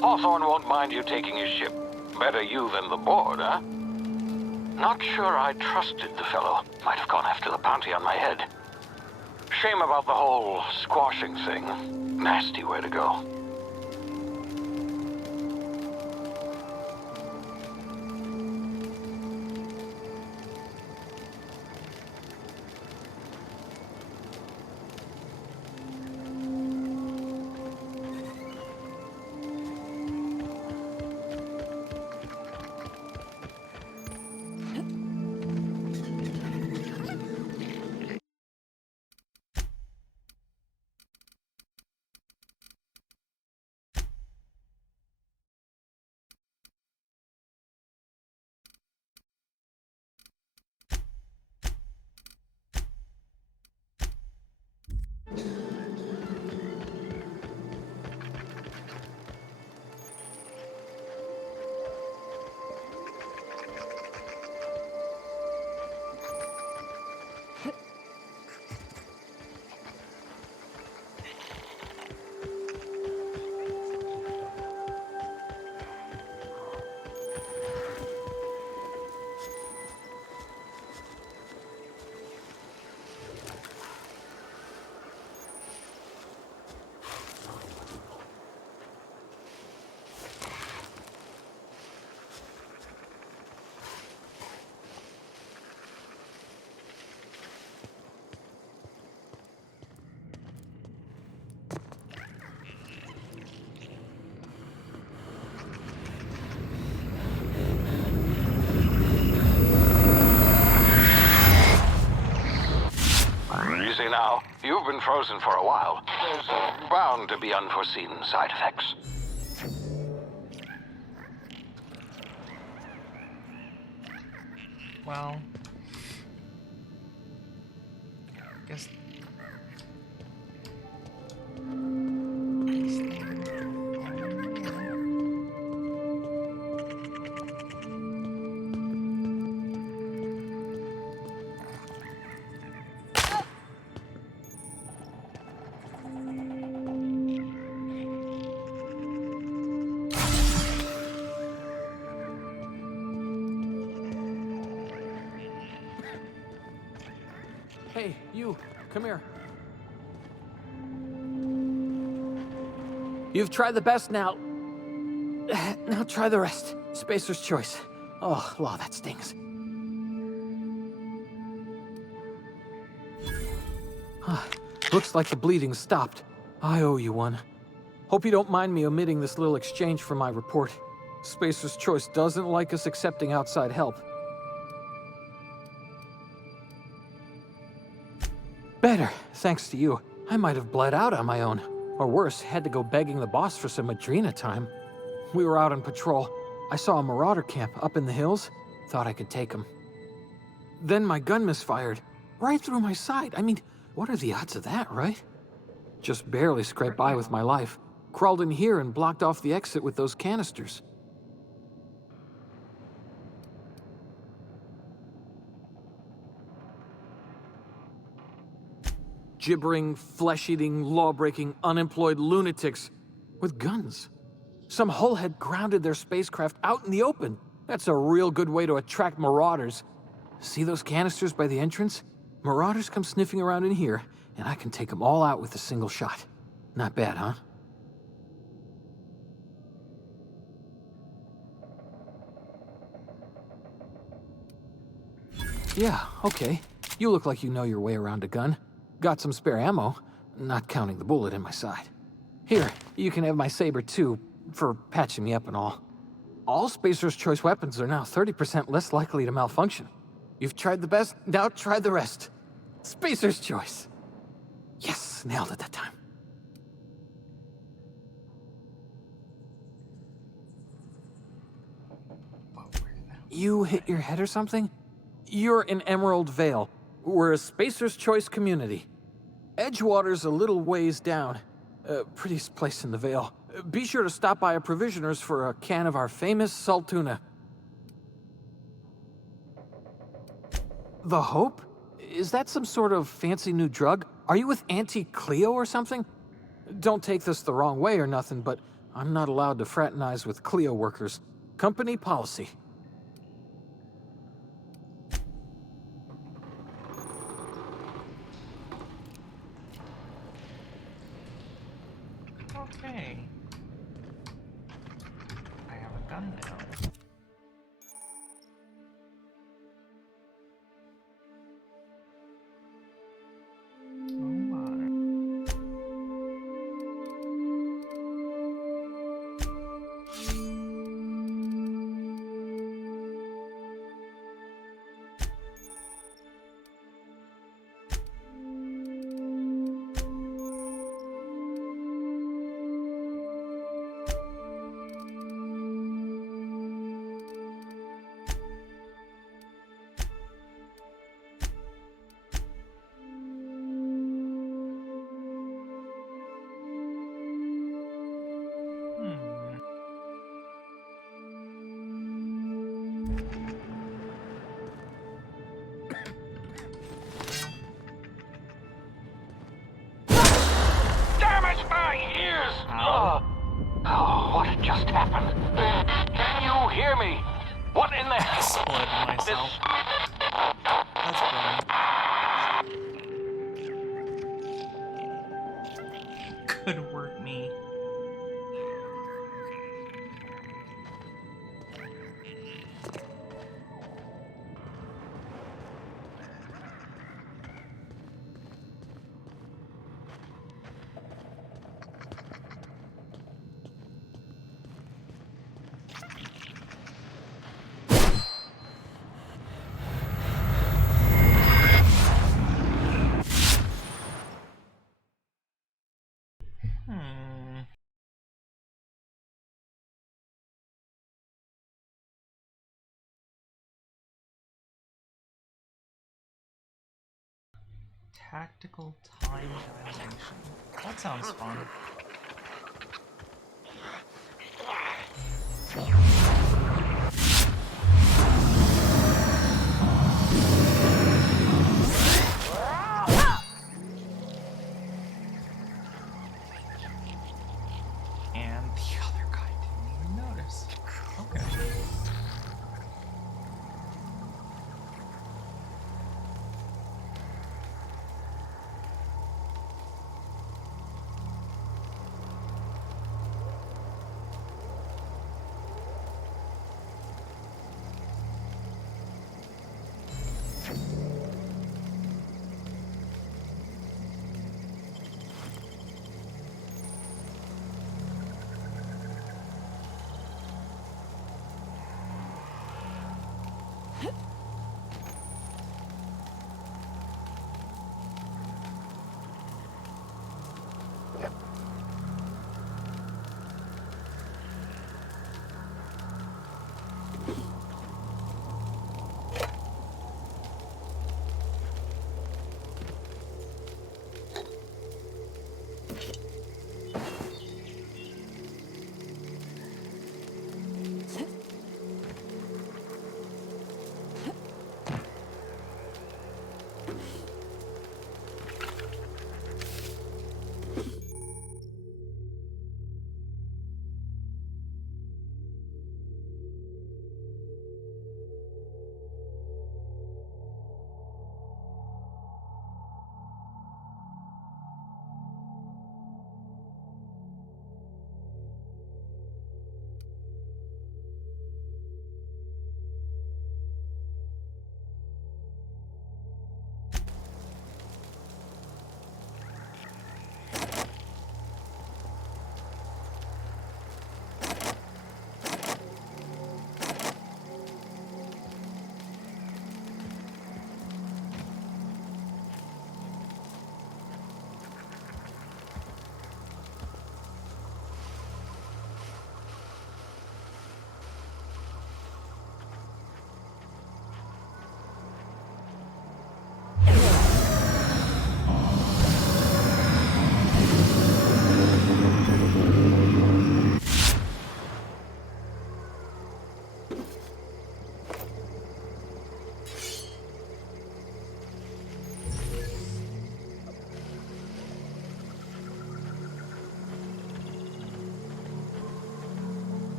Hawthorne won't mind you taking his ship. Better you than the board, huh? Not sure I trusted the fellow. Might have gone after the bounty on my head. Shame about the whole squashing thing. Nasty way to go. Easy now. You've been frozen for a while. There's bound to be unforeseen side effects. Well, I guess. Hey, you, come here. You've tried the best now. Now try the rest. Spacer's choice. Oh, law, that stings. Looks like the bleeding stopped. I owe you one. Hope you don't mind me omitting this little exchange from my report. Spacer's choice doesn't like us accepting outside help. Better, thanks to you. I might have bled out on my own. Or worse, had to go begging the boss for some Adrena time. We were out on patrol. I saw a marauder camp up in the hills. Thought I could take him. Then my gun misfired. Right through my side. I mean, what are the odds of that, right? Just barely scraped by with my life. Crawled in here and blocked off the exit with those canisters. Gibbering, flesh-eating, law-breaking, unemployed lunatics with guns. Some hullhead grounded their spacecraft out in the open. That's a real good way to attract marauders. See those canisters by the entrance? Marauders come sniffing around in here, and I can take them all out with a single shot. Not bad, huh? Yeah, okay. You look like you know your way around a gun. Got some spare ammo, not counting the bullet in my side. Here, you can have my saber too, for patching me up and all. All Spacer's Choice weapons are now 30% less likely to malfunction. You've tried the best, now try the rest. Spacer's Choice. Yes, nailed it that time. You hit your head or something? You're in Emerald Vale. We're a Spacer's Choice community. Edgewater's a little ways down. Prettiest place in the Vale. Be sure to stop by a provisioner's for a can of our famous salt tuna. The Hope? Is that some sort of fancy new drug? Are you with Auntie Cleo or something? Don't take this the wrong way or nothing, but I'm not allowed to fraternize with Clio workers. Company policy. Okay. I have a gun now. Oh my. Hmm. Damn it, my ears! Ow. Oh, what just happened? Can you hear me? What in the I hell? split myself. That's brilliant. Good work, me. Hmm. Tactical time dilation. That sounds fun. And the other guy didn't even notice. Okay.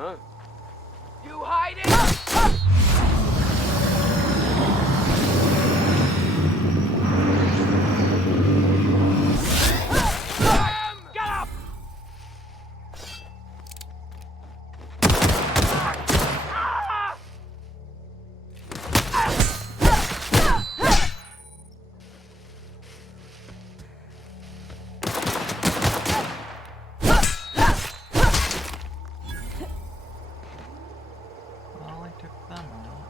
Huh? You hiding? Get up! Well, I took them out.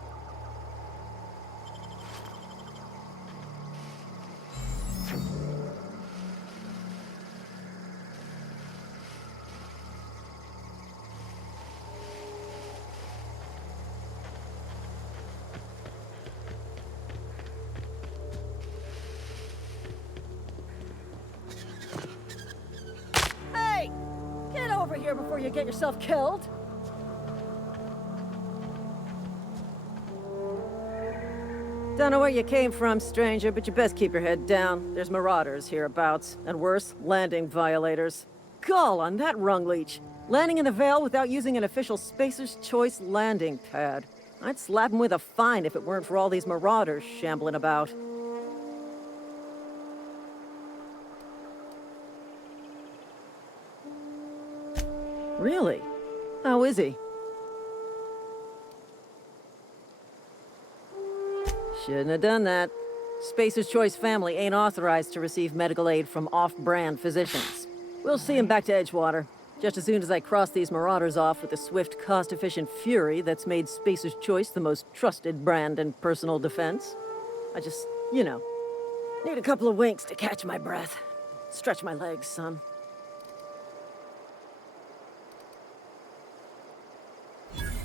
Hey! Get over here before you get yourself killed! Don't know where you came from, stranger, but you best keep your head down. There's marauders hereabouts, and worse, landing violators. Gall on that rung leech! Landing in the Vale without using an official Spacer's Choice landing pad. I'd slap him with a fine if it weren't for all these marauders shambling about. Really? How is he? Shouldn't have done that. Spacer's Choice family ain't authorized to receive medical aid from off-brand physicians. We'll see him back to Edgewater, just as soon as I cross these marauders off with the swift, cost-efficient fury that's made Spacer's Choice the most trusted brand in personal defense. I just, you know, need a couple of winks to catch my breath. Stretch my legs, son.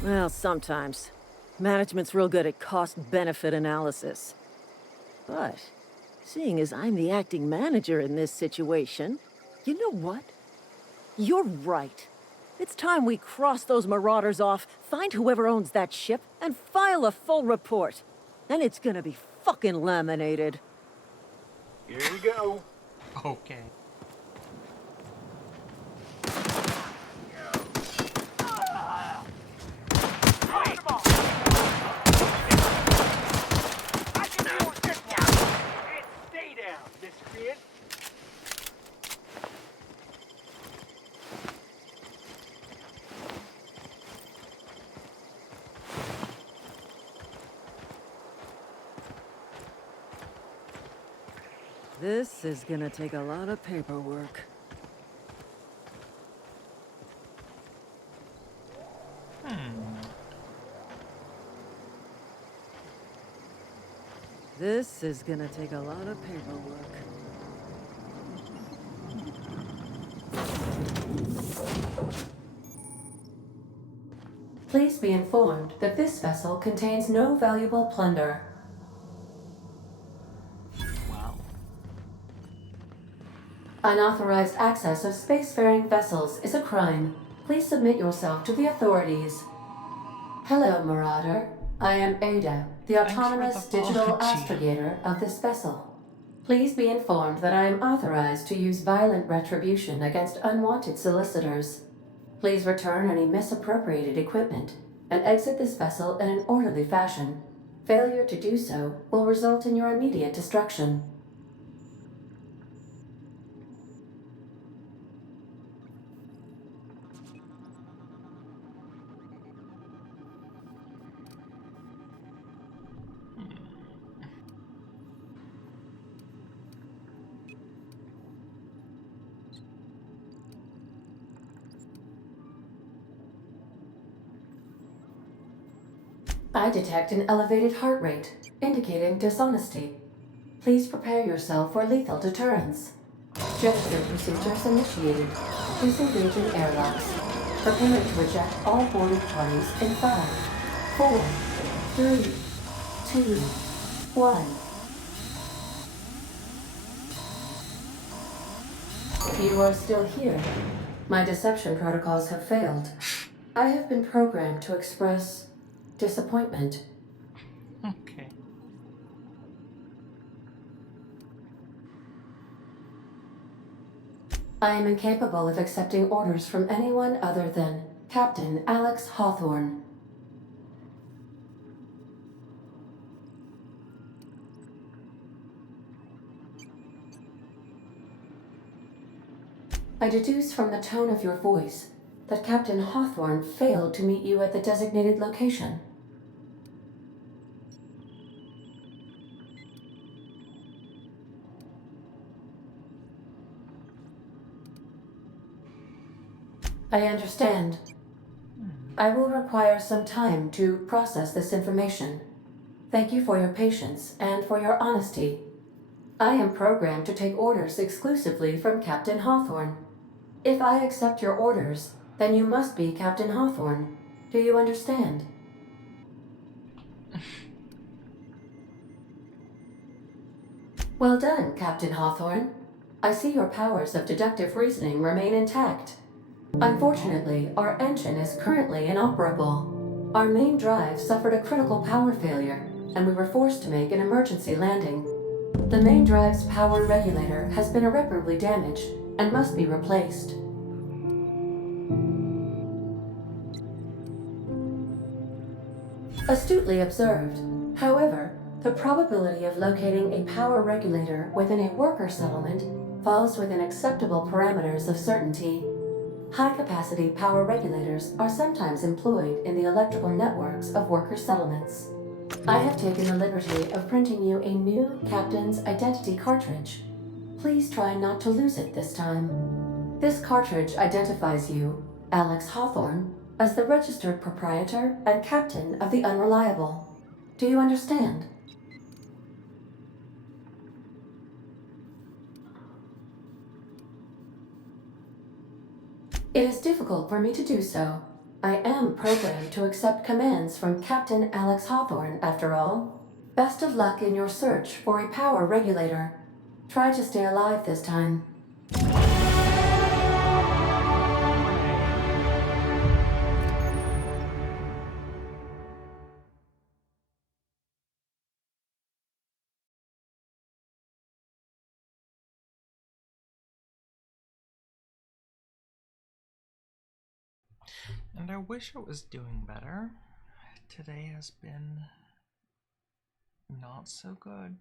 Well, sometimes. Management's real good at cost-benefit analysis. But, seeing as I'm the acting manager in this situation, you know what? You're right. It's time we cross those marauders off, find whoever owns that ship, and file a full report. And it's gonna be fucking laminated. Here we go. Okay. I can deal with this one. And stay down, miscreant. This is gonna take a lot of paperwork. This is gonna take a lot of paperwork. Please be informed that this vessel contains no valuable plunder. Wow. Unauthorized access of spacefaring vessels is a crime. Please submit yourself to the authorities. Hello, Marauder. I am Ada, the Thanks for autonomous the digital apology. astrogator of this vessel. Please be informed that I am authorized to use violent retribution against unwanted solicitors. Please return any misappropriated equipment and exit this vessel in an orderly fashion. Failure to do so will result in your immediate destruction. I detect an elevated heart rate, indicating dishonesty. Please prepare yourself for lethal deterrence. Gesture procedures initiated. Disengaging airlocks. Preparing to eject all boarded parties in 5, 4, 3, 2, 1. You are still here. My deception protocols have failed. I have been programmed to express disappointment. Okay. I am incapable of accepting orders from anyone other than Captain Alex Hawthorne. I deduce from the tone of your voice that Captain Hawthorne failed to meet you at the designated location. I understand. I will require some time to process this information. Thank you for your patience and for your honesty. I am programmed to take orders exclusively from Captain Hawthorne. If I accept your orders, then you must be Captain Hawthorne. Do you understand? Well done, Captain Hawthorne. I see your powers of deductive reasoning remain intact. Unfortunately, our engine is currently inoperable. Our main drive suffered a critical power failure, and we were forced to make an emergency landing. The main drive's power regulator has been irreparably damaged and must be replaced. Astutely observed. However, the probability of locating a power regulator within a worker settlement falls within acceptable parameters of certainty. High-capacity power regulators are sometimes employed in the electrical networks of worker settlements. I have taken the liberty of printing you a new Captain's Identity cartridge. Please try not to lose it this time. This cartridge identifies you, Alex Hawthorne, as the registered proprietor and captain of the Unreliable. Do you understand? It is difficult for me to do so. I am programmed to accept commands from Captain Alex Hawthorne, after all. Best of luck in your search for a power regulator. Try to stay alive this time. And I wish it was doing better. Today has been not so good.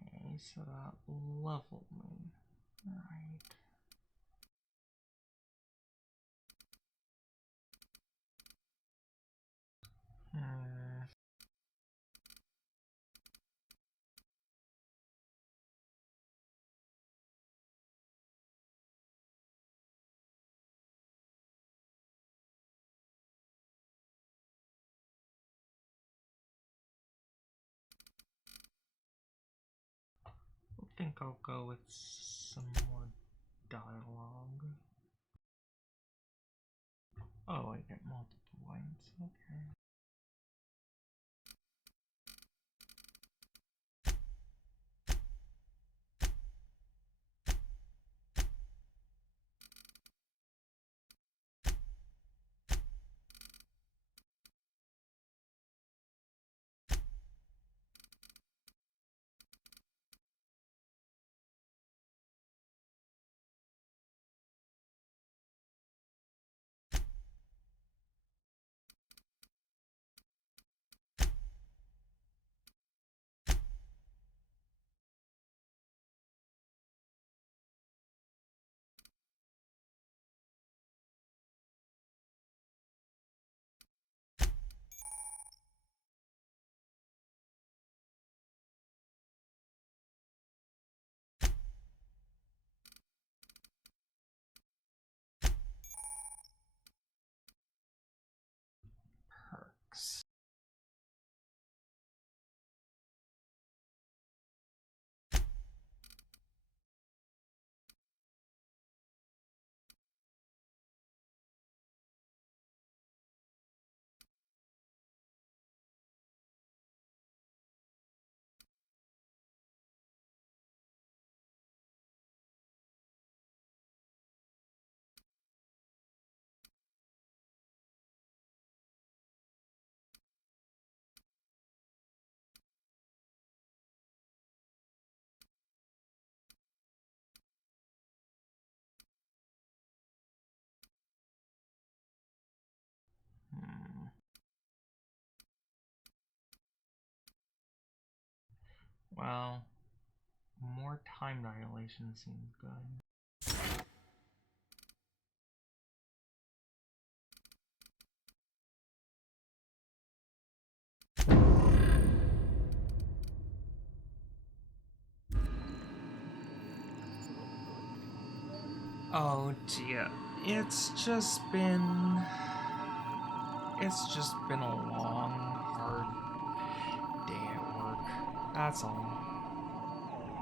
Okay, so that leveled me. Alright. Hmm. I think I'll go with some more dialogue. Oh, I get multiple lines. Okay. Perks. Well, more time dilation seems good. Oh dear, it's just been a long, hard day at work. That's all.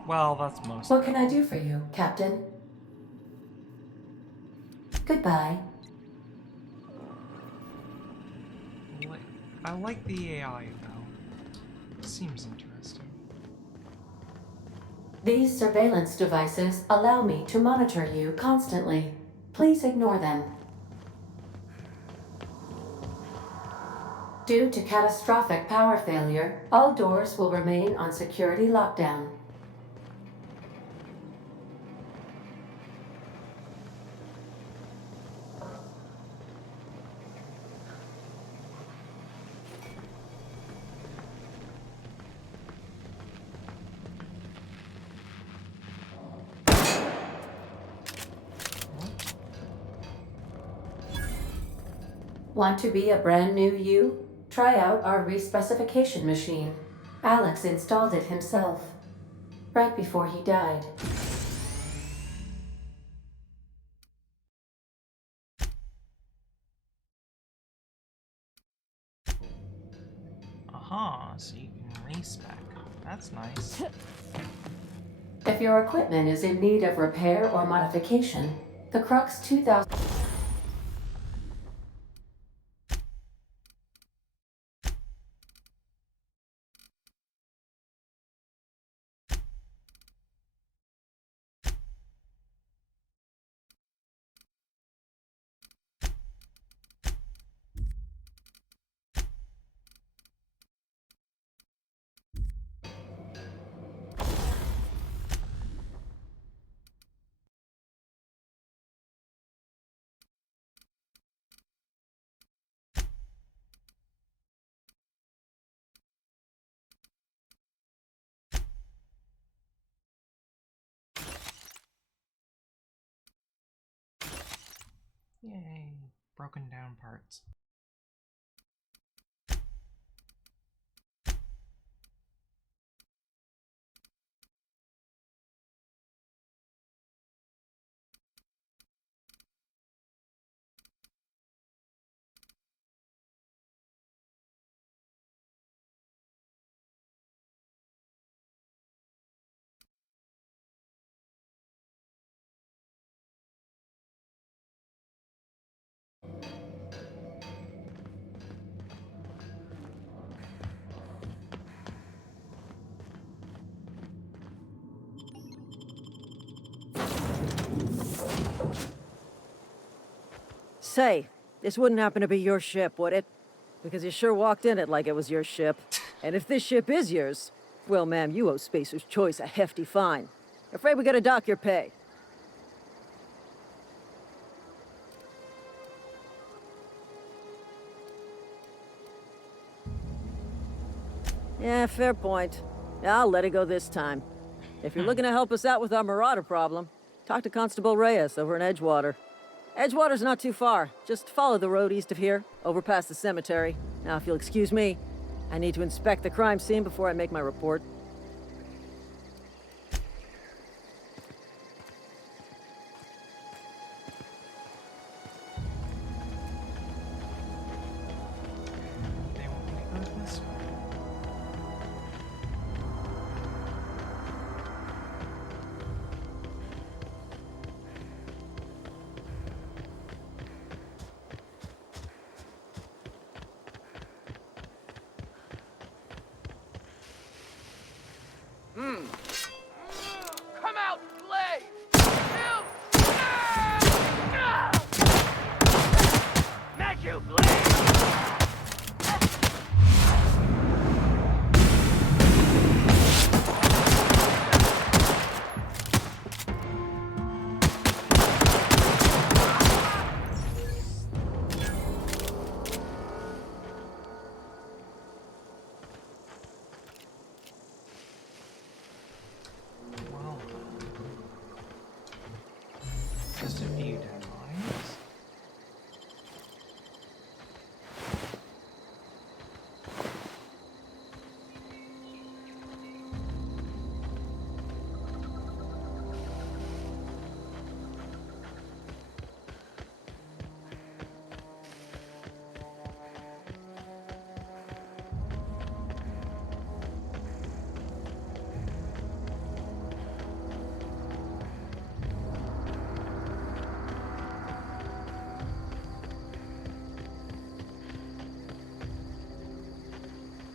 Well, that's most What of can it I all. do for you, Captain? Goodbye. I like the AI though. Seems interesting. These surveillance devices allow me to monitor you constantly. Please ignore them. Due to catastrophic power failure, all doors will remain on security lockdown. Want to be a brand new you? Try out our respecification machine. Alex installed it himself, right before he died. Aha, so you can respec. That's nice. If your equipment is in need of repair or modification, the Crux 2000... Yay, broken down parts. Say, this wouldn't happen to be your ship, would it? Because you sure walked in it like it was your ship. And if this ship is yours, well, ma'am, you owe Spacer's Choice a hefty fine. Afraid we gotta dock your pay. Yeah, fair point. Yeah, I'll let it go this time. If you're looking to help us out with our marauder problem, talk to Constable Reyes over in Edgewater. Edgewater's not too far. Just follow the road east of here, over past the cemetery. Now, if you'll excuse me, I need to inspect the crime scene before I make my report. They want me to go this way. Come out, play! Help! Not you, Blade!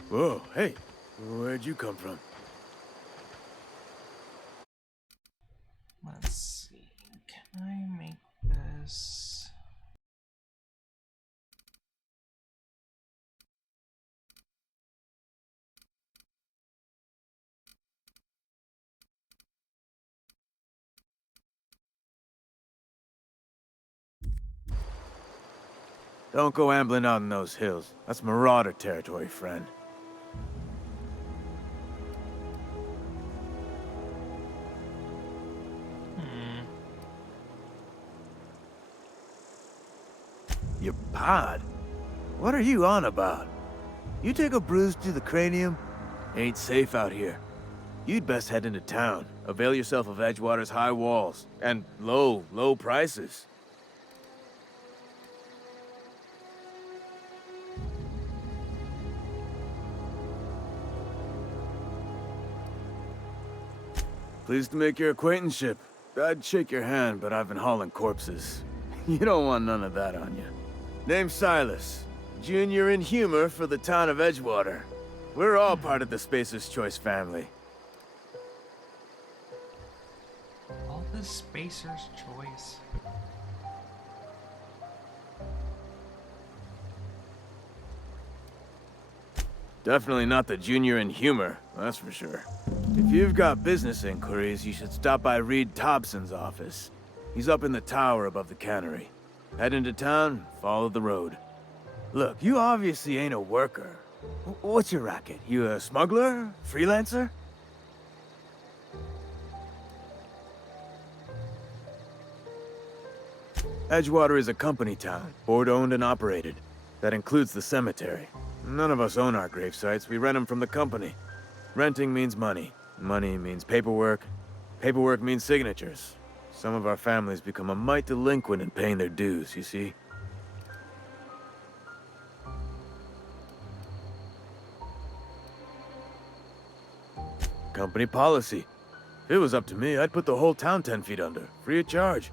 Whoa, hey, where'd you come from? Let's see. Can I make this? Don't go ambling out in those hills. That's marauder territory, friend. Your pod? What are you on about? You take a bruise to the cranium? Ain't safe out here. You'd best head into town. Avail yourself of Edgewater's high walls. And low prices. Pleased to make your acquaintanceship. I'd shake your hand, but I've been hauling corpses. You don't want none of that on you. Name's Silas. Junior in humor for the town of Edgewater. We're all part of the Spacer's Choice family. All the Spacer's Choice. Definitely not the junior in humor, that's for sure. If you've got business inquiries, you should stop by Reed Thompson's office. He's up in the tower above the cannery. Head into town, follow the road. Look, you obviously ain't a worker. What's your racket? You a smuggler? Freelancer? Edgewater is a company town, board-owned and operated. That includes the cemetery. None of us own our grave sites, we rent them from the company. Renting means money. Money means paperwork. Paperwork means signatures. Some of our families become a mite delinquent in paying their dues, you see? Company policy. If it was up to me, I'd put the whole town 10 feet under, free of charge.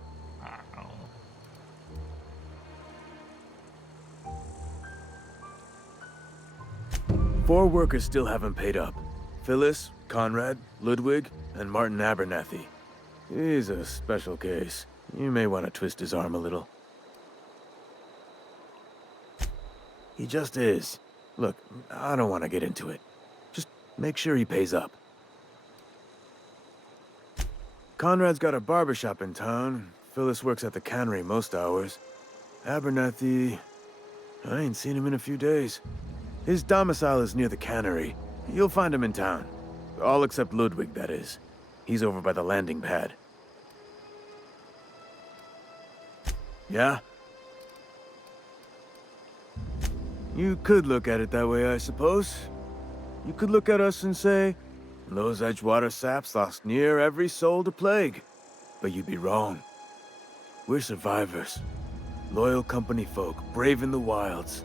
Four workers still haven't paid up. Phyllis, Conrad, Ludwig, and Martin Abernathy. He's a special case. You may want to twist his arm a little. He just is. Look, I don't want to get into it. Just make sure he pays up. Conrad's got a barbershop in town. Phyllis works at the cannery most hours. Abernathy... I ain't seen him in a few days. His domicile is near the cannery. You'll find him in town. All except Ludwig, that is. He's over by the landing pad. Yeah? You could look at it that way, I suppose. You could look at us and say, those Edgewater saps lost near every soul to plague. But you'd be wrong. We're survivors. Loyal company folk, brave in the wilds.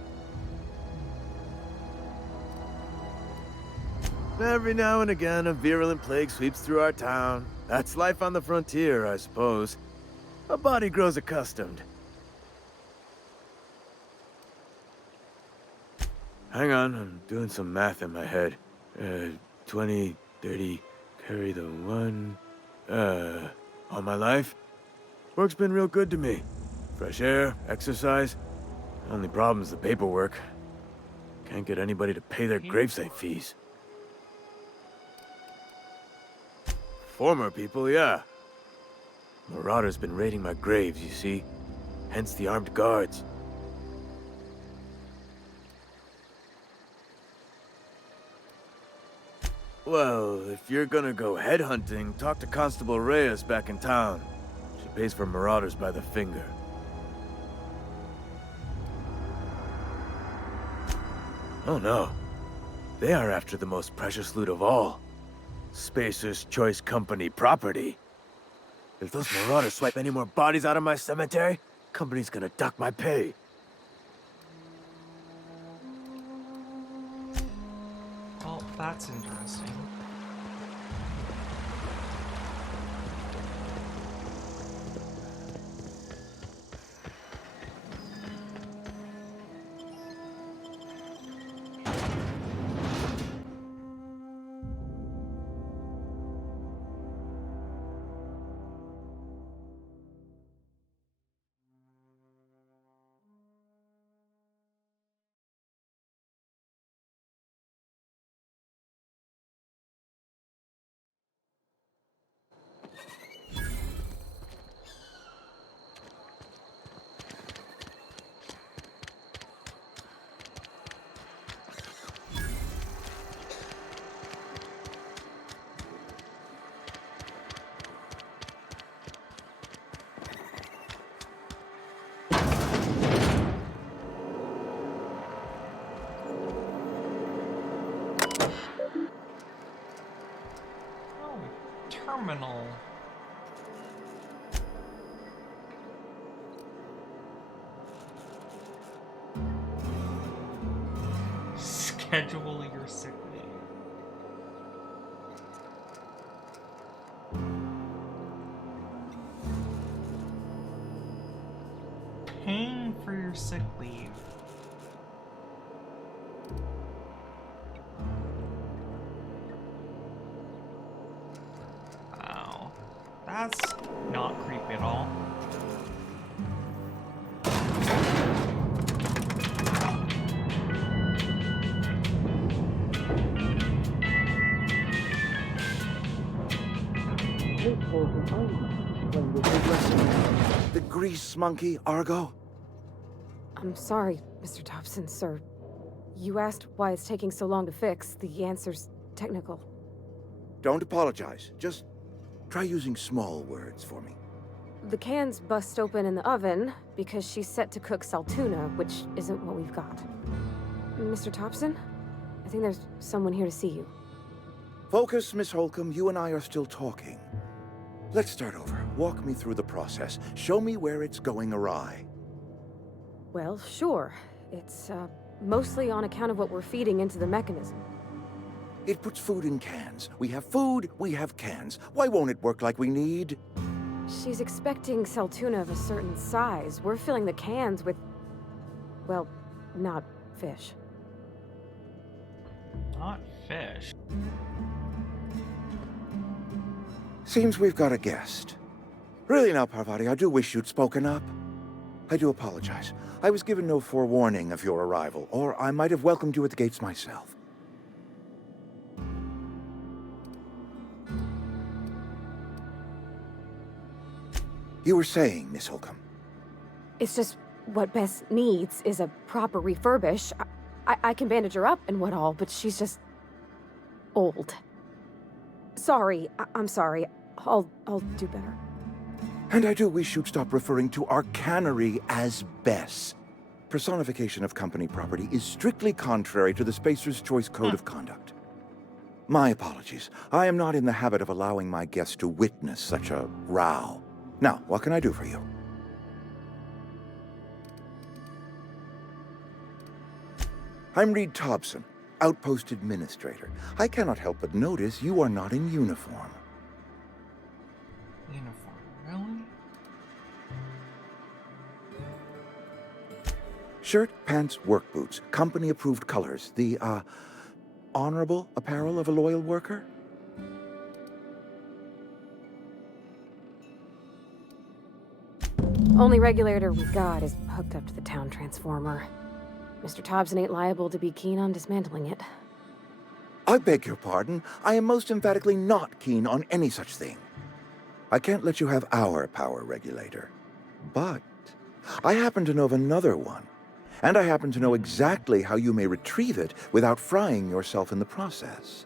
Every now and again, a virulent plague sweeps through our town. That's life on the frontier, I suppose. A body grows accustomed. Hang on, I'm doing some math in my head. 20, 30, carry the one... all my life? Work's been real good to me. Fresh air, exercise. Only problem's the paperwork. Can't get anybody to pay their gravesite fees. Former people, yeah. Marauders been raiding my graves, you see. Hence the armed guards. Well, if you're gonna go headhunting, talk to Constable Reyes back in town. She pays for marauders by the finger. Oh no. They are after the most precious loot of all. Spacer's Choice Company property. If those marauders swipe any more bodies out of my cemetery, company's gonna duck my pay. Well, that's interesting. terminal. Schedule your sick leave. Paying for your sick leave. Wow. That's not creepy at all. The grease monkey, Argo? I'm sorry, Mr. Thompson, sir. You asked why it's taking so long to fix. The answer's technical. Don't apologize. Just try using small words for me. The cans bust open in the oven because she's set to cook saltuna, which isn't what we've got. Mr. Thompson? I think there's someone here to see you. Focus, Miss Holcomb. You and I are still talking. Let's start over. Walk me through the process. Show me where it's going awry. Well, sure. It's, mostly on account of what we're feeding into the mechanism. It puts food in cans. We have food, we have cans. Why won't it work like we need? She's expecting saltuna of a certain size. We're filling the cans with, well, not fish. Not fish. Seems we've got a guest. Really now, Parvati, I do wish you'd spoken up. I do apologize. I was given no forewarning of your arrival, or I might have welcomed you at the gates myself. You were saying, Miss Holcomb. It's just what Bess needs is a proper refurbish. I can bandage her up and what all, but she's just old. Sorry, I'm sorry. I'll do better. And I do wish you'd stop referring to our cannery as Bess. Personification of company property is strictly contrary to the Spacer's Choice Code of Conduct. My apologies. I am not in the habit of allowing my guests to witness such a row. Now, what can I do for you? I'm Reed Thompson, Outpost Administrator. I cannot help but notice you are not in uniform. Uniform, really? Shirt, pants, work boots, company-approved colors. The, honorable apparel of a loyal worker? Only regulator we got is hooked up to the town transformer. Mr. Thompson ain't liable to be keen on dismantling it. I beg your pardon. I am most emphatically not keen on any such thing. I can't let you have our power regulator. But I happen to know of another one. And I happen to know exactly how you may retrieve it without frying yourself in the process.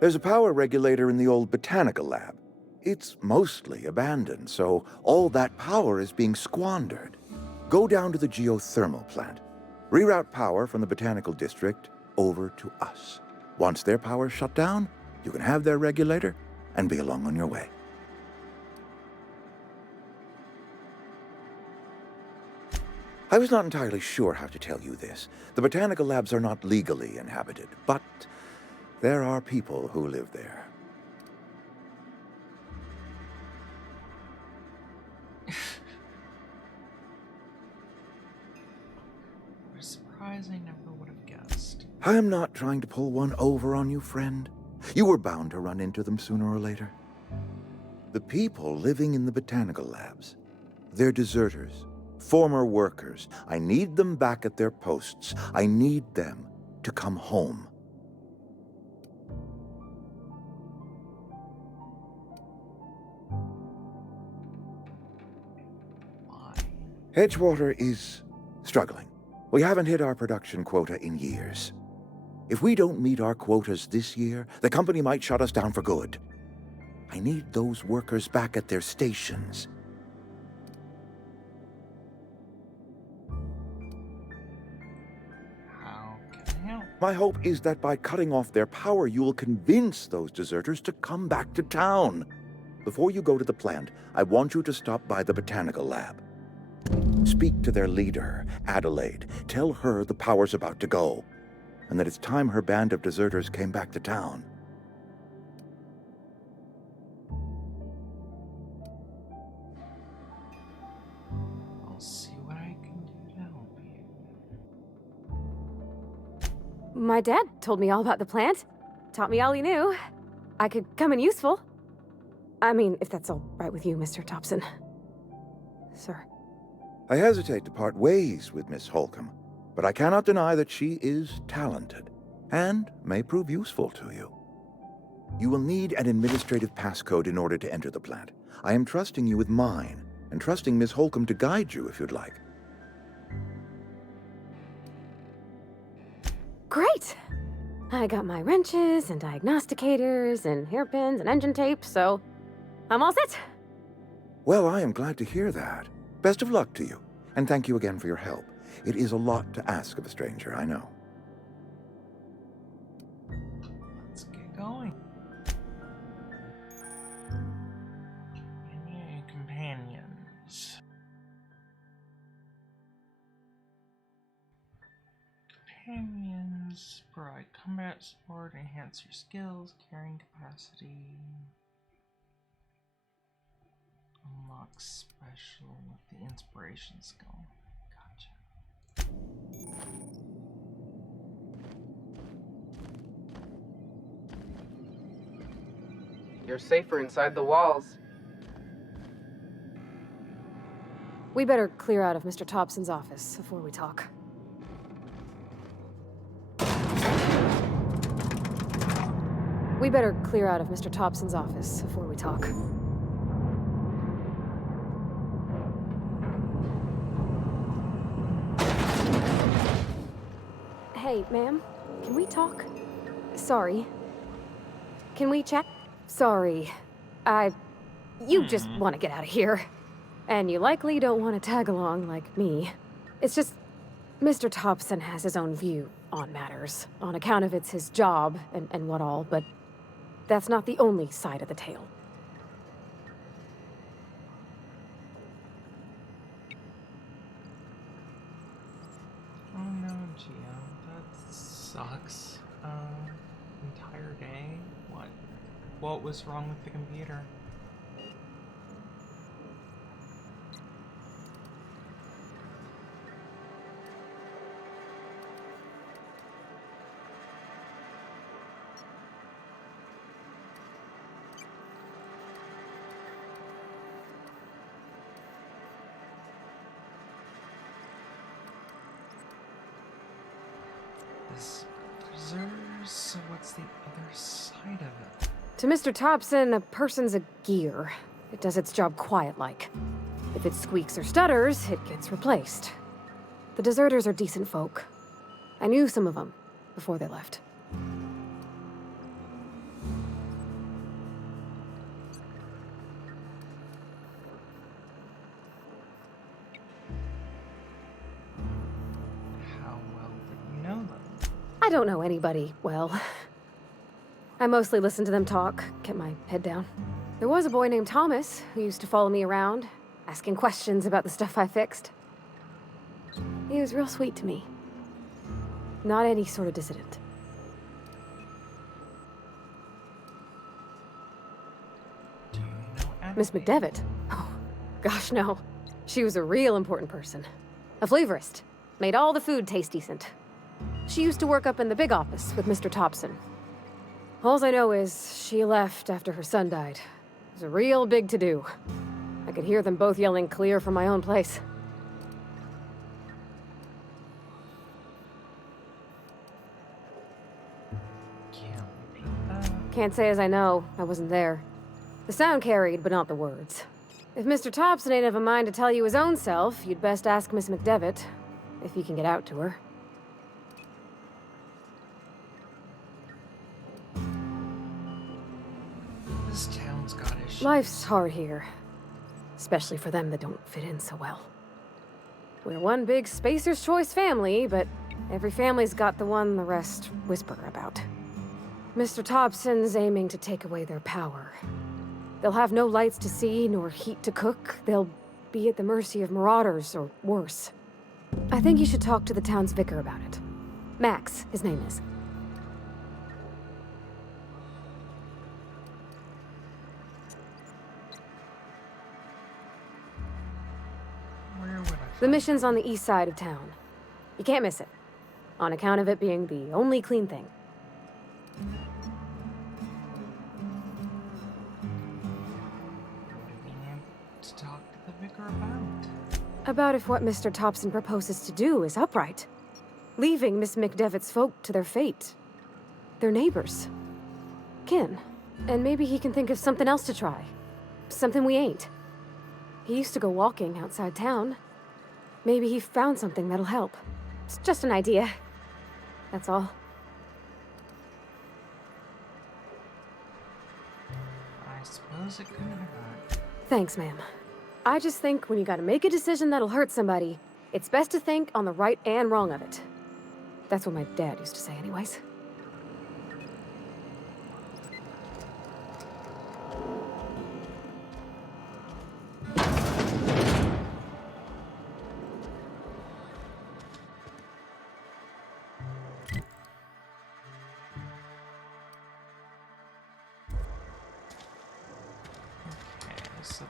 There's a power regulator in the old botanical lab. It's mostly abandoned, so all that power is being squandered. Go down to the geothermal plant. Reroute power from the botanical district over to us. Once their power's shut down, you can have their regulator and be along on your way. I was not entirely sure how to tell you this. The botanical labs are not legally inhabited, but there are people who live there. I'm surprised I never would have guessed. I am not trying to pull one over on you, friend. You were bound to run into them sooner or later. The people living in the botanical labs, they're deserters, former workers. I need them back at their posts. I need them to come home. Why? Edgewater is struggling. We haven't hit our production quota in years. If we don't meet our quotas this year, the company might shut us down for good. I need those workers back at their stations. How can I My hope is that by cutting off their power, you will convince those deserters to come back to town. Before you go to the plant, I want you to stop by the botanical lab. Speak to their leader, Adelaide. Tell her the power's about to go, and that it's time her band of deserters came back to town. I'll see what I can do to help you. My dad told me all about the plant. Taught me all he knew. I could come in useful. I mean, if that's all right with you, Mr. Thompson. Sir. I hesitate to part ways with Miss Holcomb, but I cannot deny that she is talented and may prove useful to you. You will need an administrative passcode in order to enter the plant. I am trusting you with mine, and trusting Miss Holcomb to guide you if you'd like. Great! I got my wrenches and diagnosticators and hairpins and engine tape, so I'm all set. Well, I am glad to hear that. Best of luck to you, and thank you again for your help. It is a lot to ask of a stranger, I know. Let's get going. Any companions? Companions provide combat support, enhance your skills, carrying capacity. Unlock special with the inspiration skill. Gotcha. You're safer inside the walls. We better clear out of Mr. Thompson's office before we talk. We better clear out of Mr. Thompson's office before we talk. Hey, ma'am, can we talk? Sorry. Can we chat? Sorry. You just want to get out of here. And you likely don't want to tag along like me. It's just, Mr. Thompson has his own view on matters, on account of it's his job and what all, but that's not the only side of the tale. Oh no, Gio, that sucks. Entire day? What was wrong with the computer? This preserves, so what's the other side of it? To Mr. Thompson, a person's a gear. It does its job quiet-like. If it squeaks or stutters, it gets replaced. The deserters are decent folk. I knew some of them before they left. How well did you know them? I don't know anybody well. I mostly listened to them talk, kept my head down. There was a boy named Thomas who used to follow me around, asking questions about the stuff I fixed. He was real sweet to me. Not any sort of dissident. Do you know Miss McDevitt? Oh, gosh, no. She was a real important person. A flavorist. Made all the food taste decent. She used to work up in the big office with Mr. Thompson. All I know is she left after her son died. It was a real big to-do. I could hear them both yelling clear from my own place. Can't repeat that. Can't say as I know. I wasn't there. The sound carried, but not the words. If Mr. Thompson ain't of a mind to tell you his own self, you'd best ask Miss McDevitt, if you can get out to her. This town's got issues. Life's hard here. Especially for them that don't fit in so well. We're one big Spacer's Choice family, but Every family's got the one the rest whisper about. Mr. Thompson's aiming to take away their power. They'll have no lights to see, nor heat to cook. They'll be at the mercy of marauders, or worse. I think you should talk to the town's vicar about it. Max, his name is. Where would I The mission's on the east side of town. You can't miss it, on account of it being the only clean thing. to talk to the vicar about? About if what Mr. Thompson proposes to do is upright. Leaving Miss McDevitt's folk to their fate. Their neighbors. Kin. And maybe he can think of something else to try. Something we ain't. He used to go walking outside town. Maybe he found something that'll help. It's just an idea. That's all. I suppose it couldn't hurt. Thanks, ma'am. I just think when you gotta make a decision that'll hurt somebody, it's best to think on the right and wrong of it. That's what my dad used to say anyways. So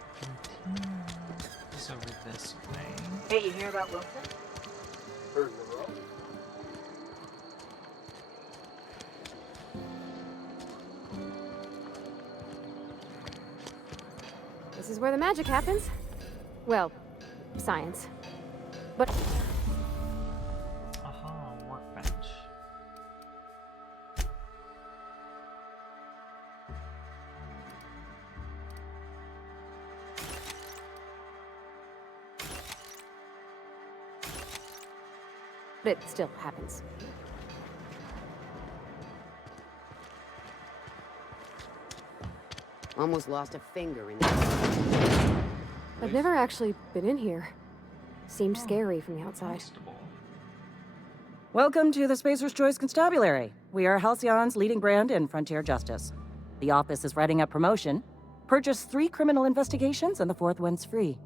continue is over this way. Hey, you hear about Wilson? Heard the roll. This is where the magic happens. Well, science. But Aha, workbench. it still happens. Almost lost a finger in there. I've never actually been in here. Seemed scary from the outside. Welcome to the Spacer's Choice Constabulary. We are Halcyon's leading brand in frontier justice. The office is writing up promotion. Purchase 3 criminal investigations and the 4th one's free.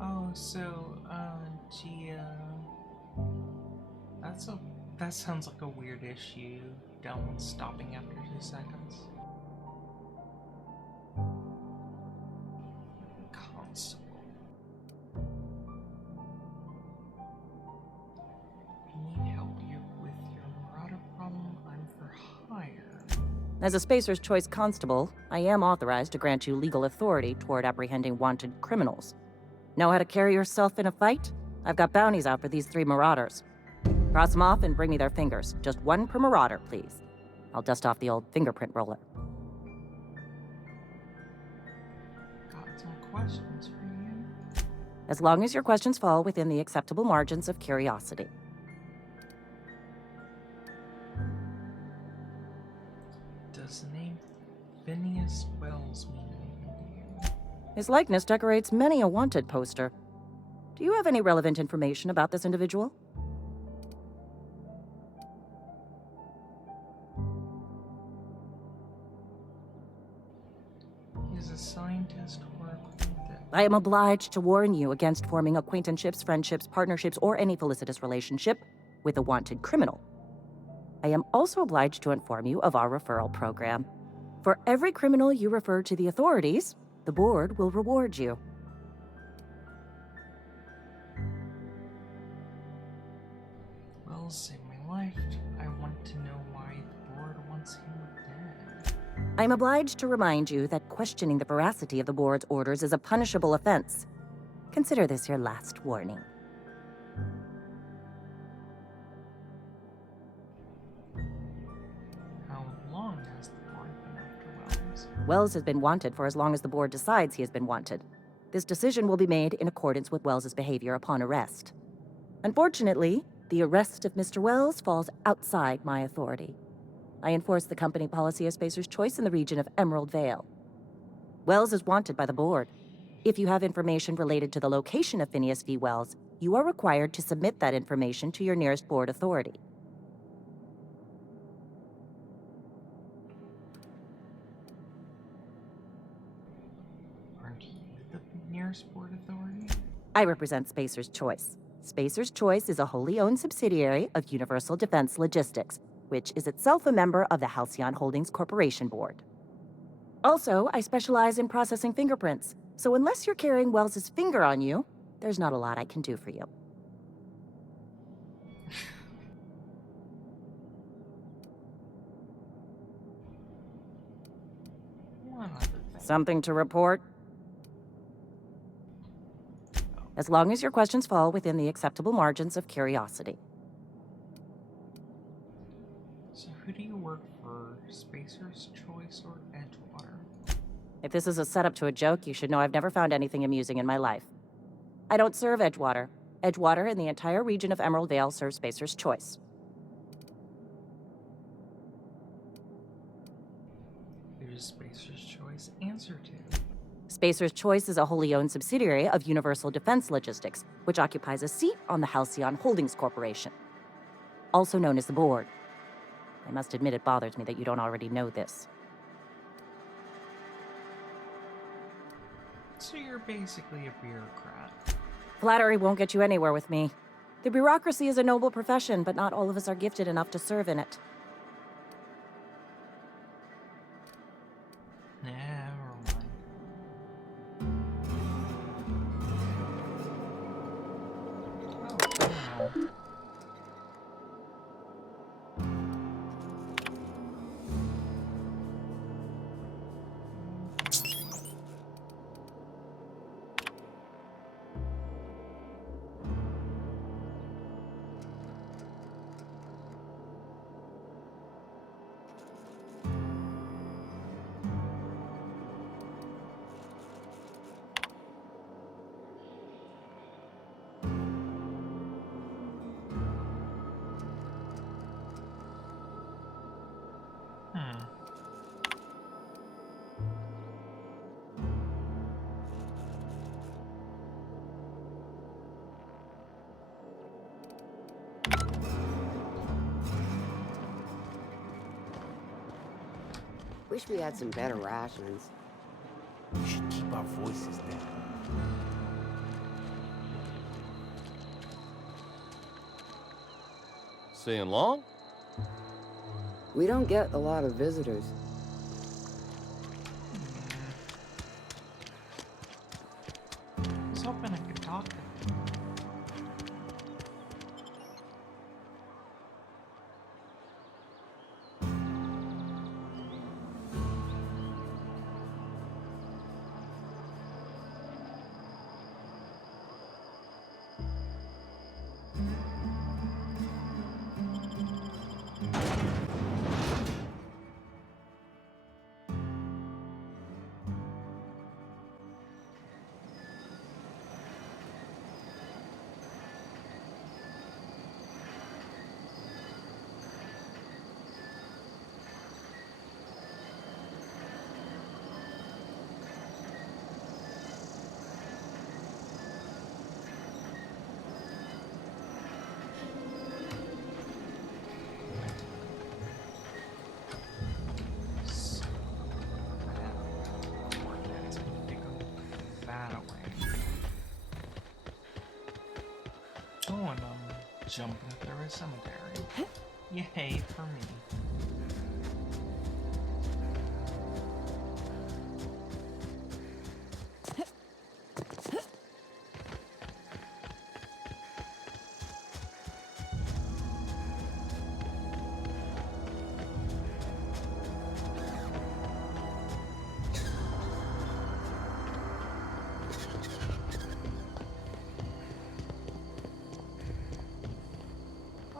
Oh, so, that sounds like a weird issue. Down stopping after 2 seconds. Constable. Need help with your marauder problem? I'm for hire. As a Spacer's Choice Constable, I am authorized to grant you legal authority toward apprehending wanted criminals. Know how to carry yourself in a fight? I've got bounties out for these 3 marauders. Cross them off and bring me their fingers. Just 1 per marauder, please. I'll dust off the old fingerprint roller. Got some questions for you. As long as your questions fall within the acceptable margins of curiosity. Does the name Phineas Wells mean anything to you? His likeness decorates many a wanted poster. Do you have any relevant information about this individual? He's a scientist or acquaintance. I am obliged to warn you against forming acquaintanceships, friendships, partnerships, or any felicitous relationship with a wanted criminal. I am also obliged to inform you of our referral program. For every criminal you refer to the authorities, the board will reward you. Wells saved my life. I want to know why the board wants him dead. I am obliged to remind you that questioning the veracity of the board's orders is a punishable offense. Consider this your last warning. How long has the board been after Wells? Wells has been wanted for as long as the board decides he has been wanted. This decision will be made in accordance with Wells's behavior upon arrest. Unfortunately, the arrest of Mr. Wells falls outside my authority. I enforce the company policy of Spacer's Choice in the region of Emerald Vale. Wells is wanted by the board. If you have information related to the location of Phineas V. Wells, you are required to submit that information to your nearest board authority. Aren't you the nearest board authority? I represent Spacer's Choice. Spacer's Choice is a wholly owned subsidiary of Universal Defense Logistics, which is itself a member of the Halcyon Holdings Corporation Board. Also, I specialize in processing fingerprints, so unless you're carrying Wells's finger on you, there's not a lot I can do for you. Something to report? As long as your questions fall within the acceptable margins of curiosity. So who do you work for, Spacer's Choice or Edgewater? If this is a setup to a joke, you should know I've never found anything amusing in my life. I don't serve Edgewater. Edgewater and the entire region of Emerald Vale serve Spacer's Choice. Who does Spacer's Choice answer to? Spacer's Choice is a wholly owned subsidiary of Universal Defense Logistics, which occupies a seat on the Halcyon Holdings Corporation, also known as the Board. I must admit it bothers me that you don't already know this. So you're basically a bureaucrat. Flattery won't get you anywhere with me. The bureaucracy is a noble profession, but not all of us are gifted enough to serve in it. Never mind. Oh, no. Wish we had some better rations. We should keep our voices down. Staying long? We don't get a lot of visitors. I was hoping I could talk to him. Oh, and I'm jumping through a cemetery. Yay for me.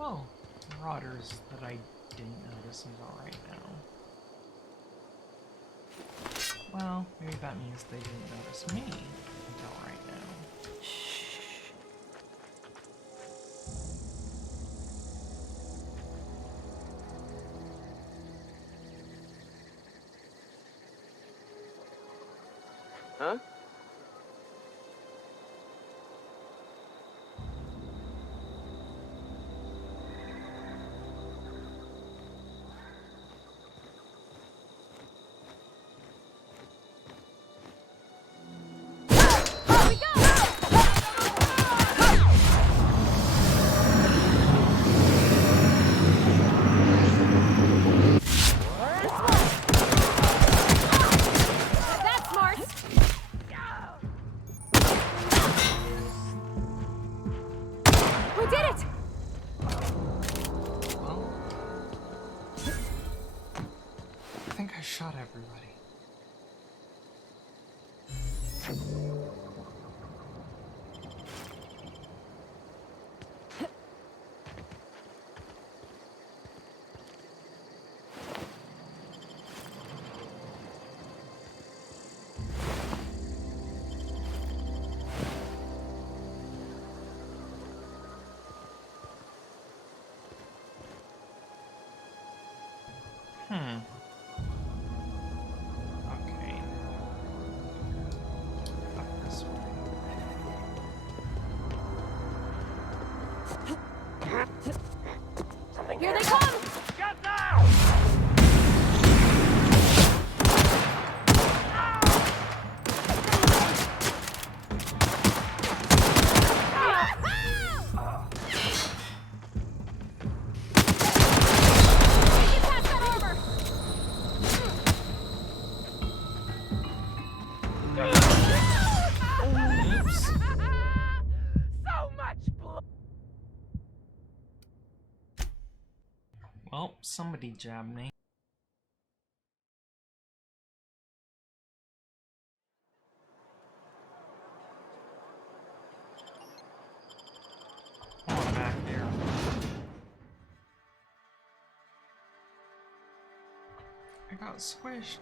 Oh, marauders that I didn't notice until right now. Well, maybe that means they didn't notice me until right now. Huh? Well, somebody jabbed me. Oh, back there. I got squished.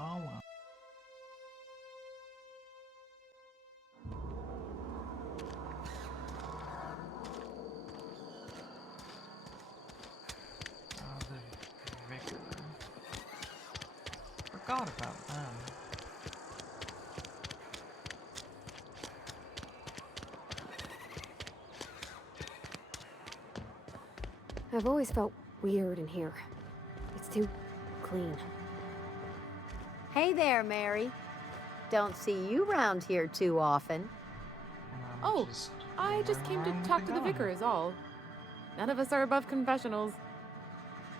Oh well. The vicar. Forgot about them. I've always felt weird in here. It's too clean. Hey there, Mary. Don't see you round here too often. Oh, I just came to talk to the vicar is all. None of us are above confessionals.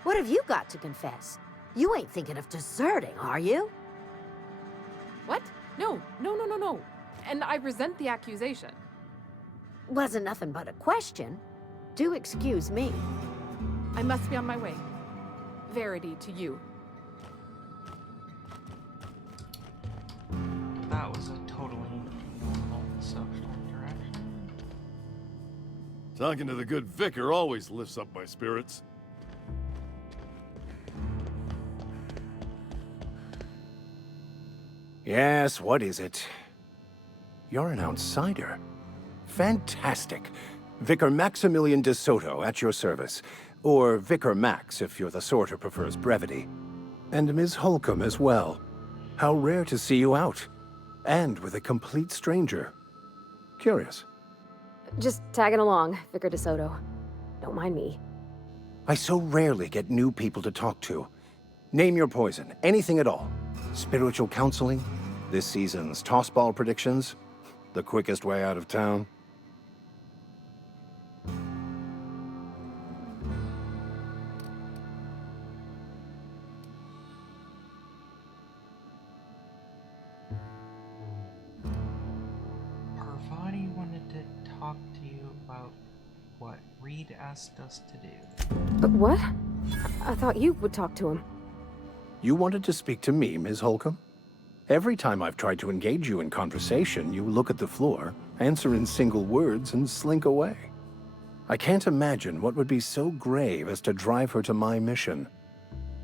What have you got to confess? You ain't thinking of deserting, are you? What? No. And I resent the accusation. Wasn't nothing but a question. Do excuse me. I must be on my way. Verity to you. That was a totally normal social interaction. Talking to the good vicar always lifts up my spirits. Yes, what is it? You're an outsider. Fantastic. Vicar Maximilian de Soto at your service. Or Vicar Max, if you're the sort who prefers brevity. And Ms. Holcomb as well. How rare to see you out. And with a complete stranger. Curious. Just tagging along, Vicar DeSoto. Don't mind me. I so rarely get new people to talk to. Name your poison, anything at all. Spiritual counseling, this season's tossball predictions, the quickest way out of town. Parvati wanted to talk to you about what Reed asked us to do. But what? I thought you would talk to him. You wanted to speak to me, Ms. Holcomb? Every time I've tried to engage you in conversation, you look at the floor, answer in single words, and slink away. I can't imagine what would be so grave as to drive her to my mission.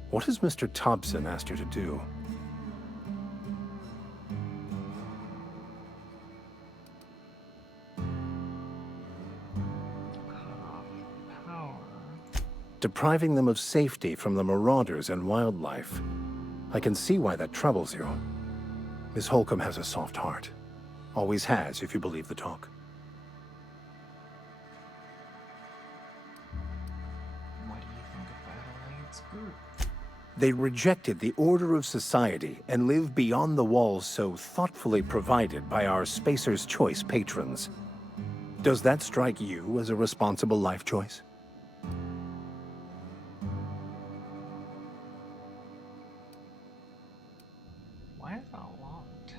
What has Mr. Thompson asked her to do? Depriving them of safety from the marauders and wildlife. I can see why that troubles you. Miss Holcomb has a soft heart. Always has, if you believe the talk. What do you think of Adelaide's group? They rejected the order of society and live beyond the walls so thoughtfully provided by our Spacer's Choice patrons. Does that strike you as a responsible life choice? Why is that locked?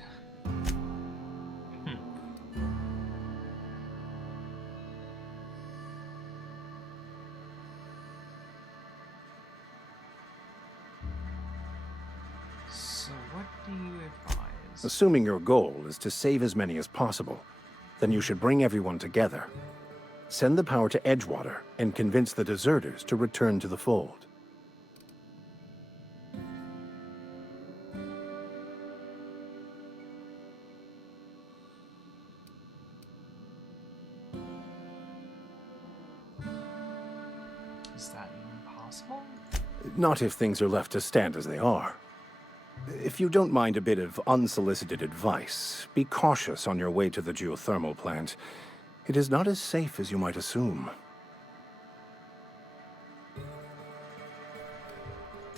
So what do you advise? Assuming your goal is to save as many as possible, then you should bring everyone together. Send the power to Edgewater and convince the deserters to return to the fold. Is that even possible? Not if things are left to stand as they are. If you don't mind a bit of unsolicited advice, be cautious on your way to the geothermal plant. It is not as safe as you might assume.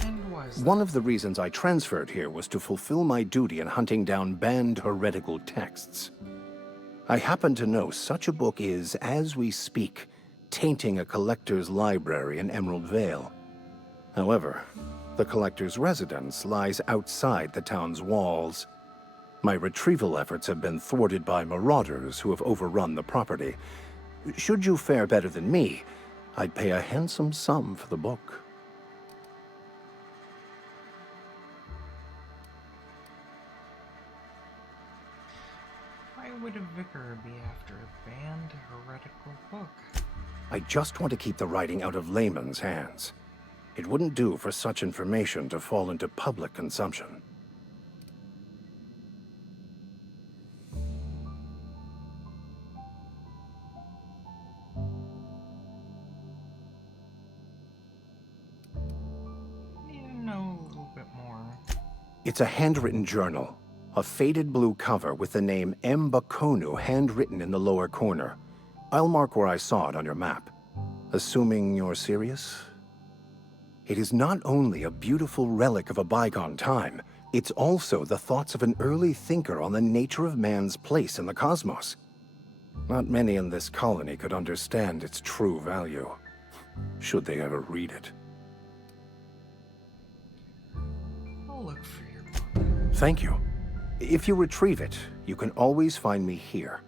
And why is that? One of the reasons I transferred here was to fulfill my duty in hunting down banned heretical texts. I happen to know such a book is, as we speak, tainting a collector's library in Emerald Vale. However, the collector's residence lies outside the town's walls. My retrieval efforts have been thwarted by marauders who have overrun the property. Should you fare better than me, I'd pay a handsome sum for the book. Why would a vicar be after a banned heretical book? I just want to keep the writing out of layman's hands. It wouldn't do for such information to fall into public consumption. You know a little bit more. It's a handwritten journal, a faded blue cover with the name M. Bakonu handwritten in the lower corner. I'll mark where I saw it on your map. Assuming you're serious? It is not only a beautiful relic of a bygone time, it's also the thoughts of an early thinker on the nature of man's place in the cosmos. Not many in this colony could understand its true value, should they ever read it. I'll look for your book. Thank you. If you retrieve it, you can always find me here.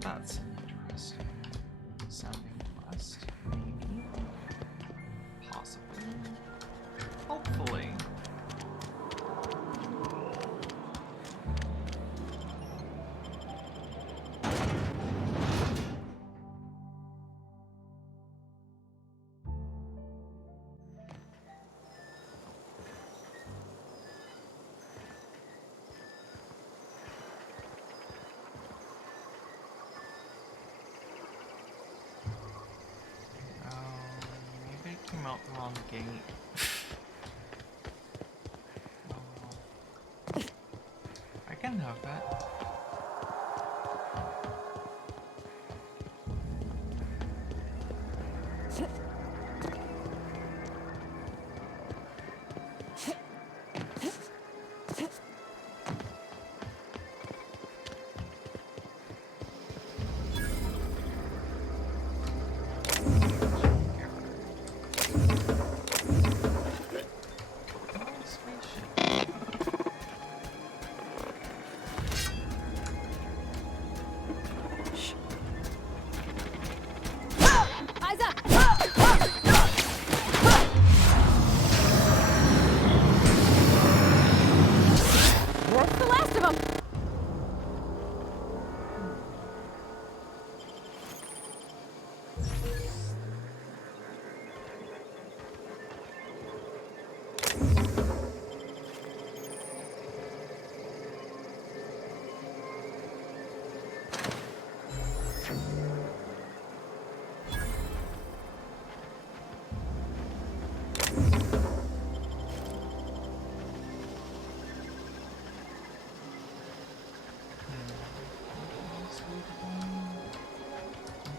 That's an interesting sounding quest. Maybe. Possibly. Hopefully. Maybe I came out the wrong gate. I can have that.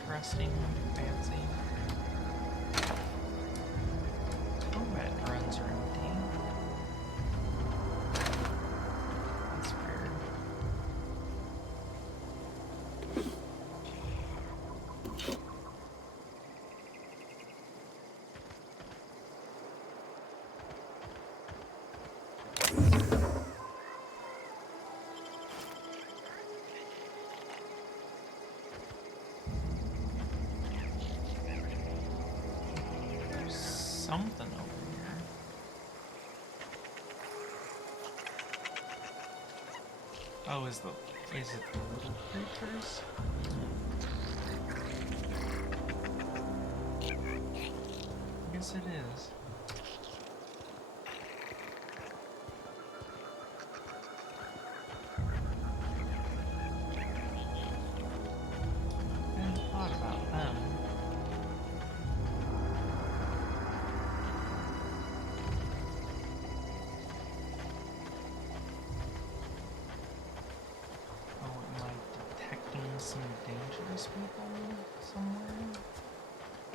Interesting, fancy. Combat drones are empty. That's weird. Something over here. Oh, is it the little creatures? I guess it is. I hadn't thought about them. some dangerous people somewhere?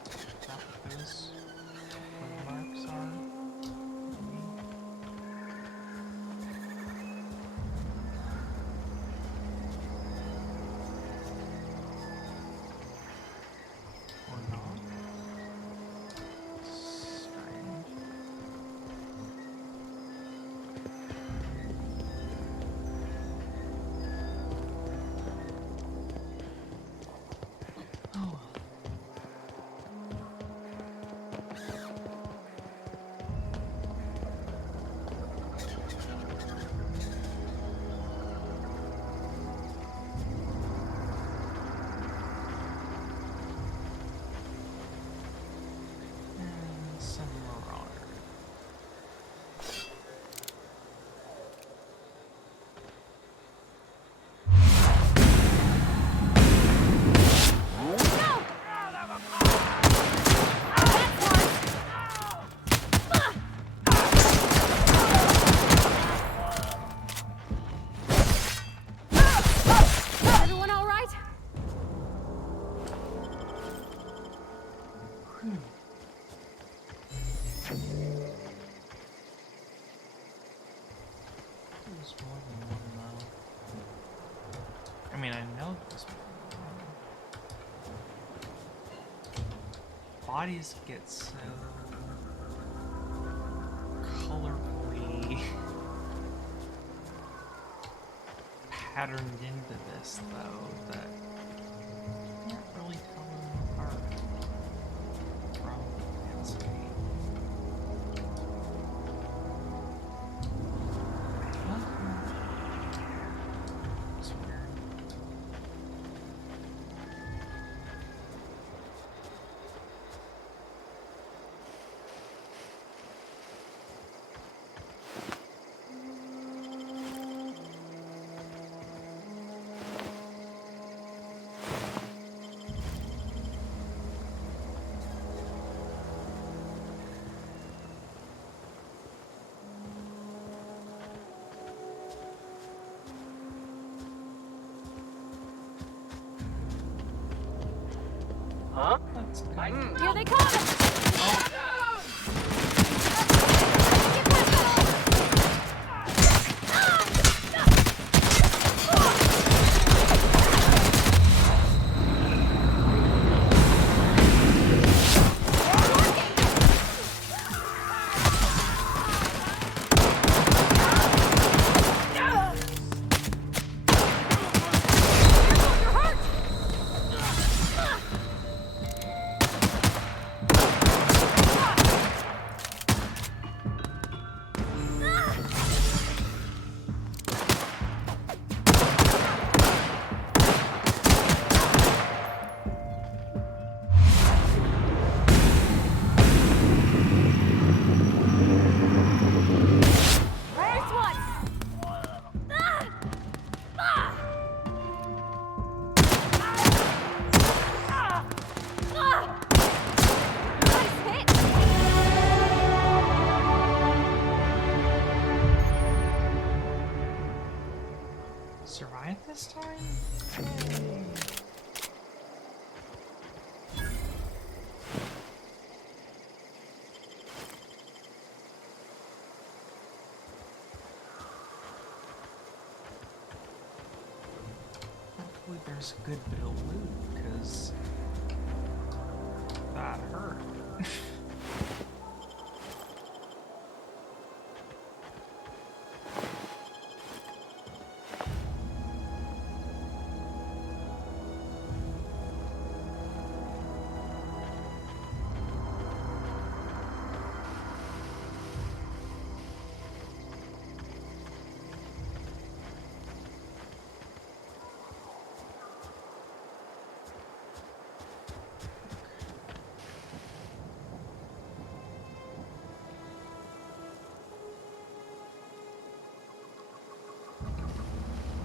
Is that what those marks are? Maybe. Or not? Strange. Oh well. And some marauder. Everyone all right? There's more than one though. I mean, I know there's more than one. Bodies get so colorfully patterned into this though that you can't really tell them apart from landscape. It's weird. Huh? That's good. Here they come! First one! Nice hit! Survive this time? Hopefully there's a good bit of loot, because that hurt.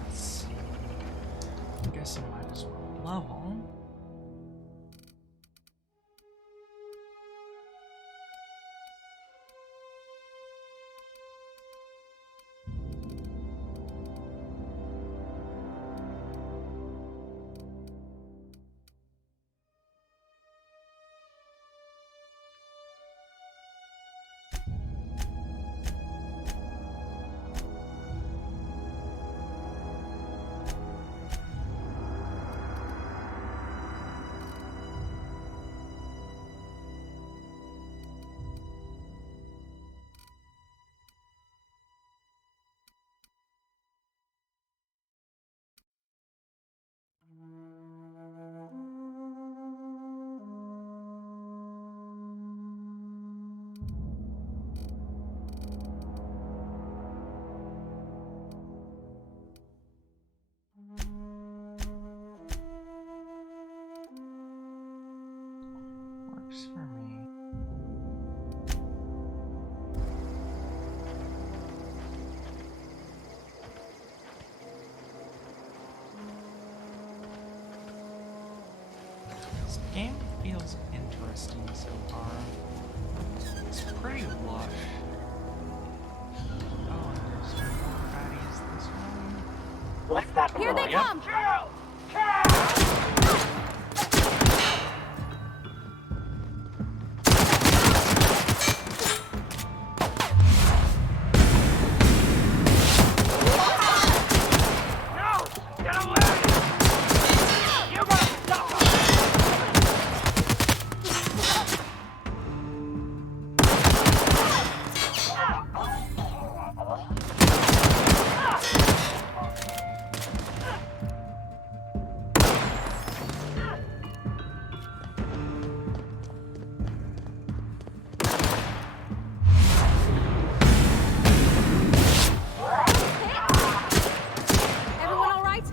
Let's see. Guess I might as well level. works for me. This game feels interesting so far. It's pretty lush. Oh, and there's more baddies this way. What's that? Here they Yep. come! Everyone all right?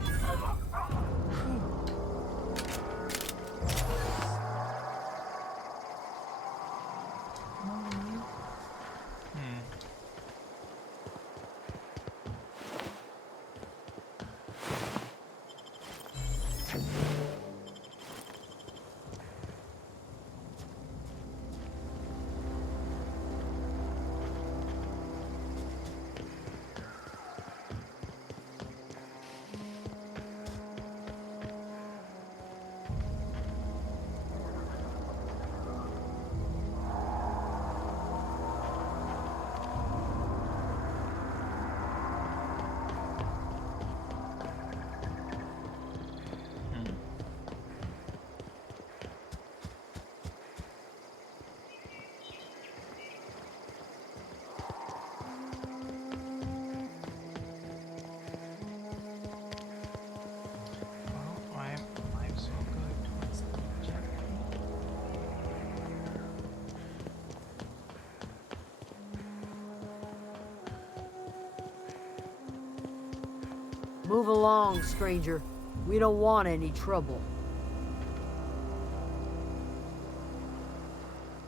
Move along, stranger. We don't want any trouble.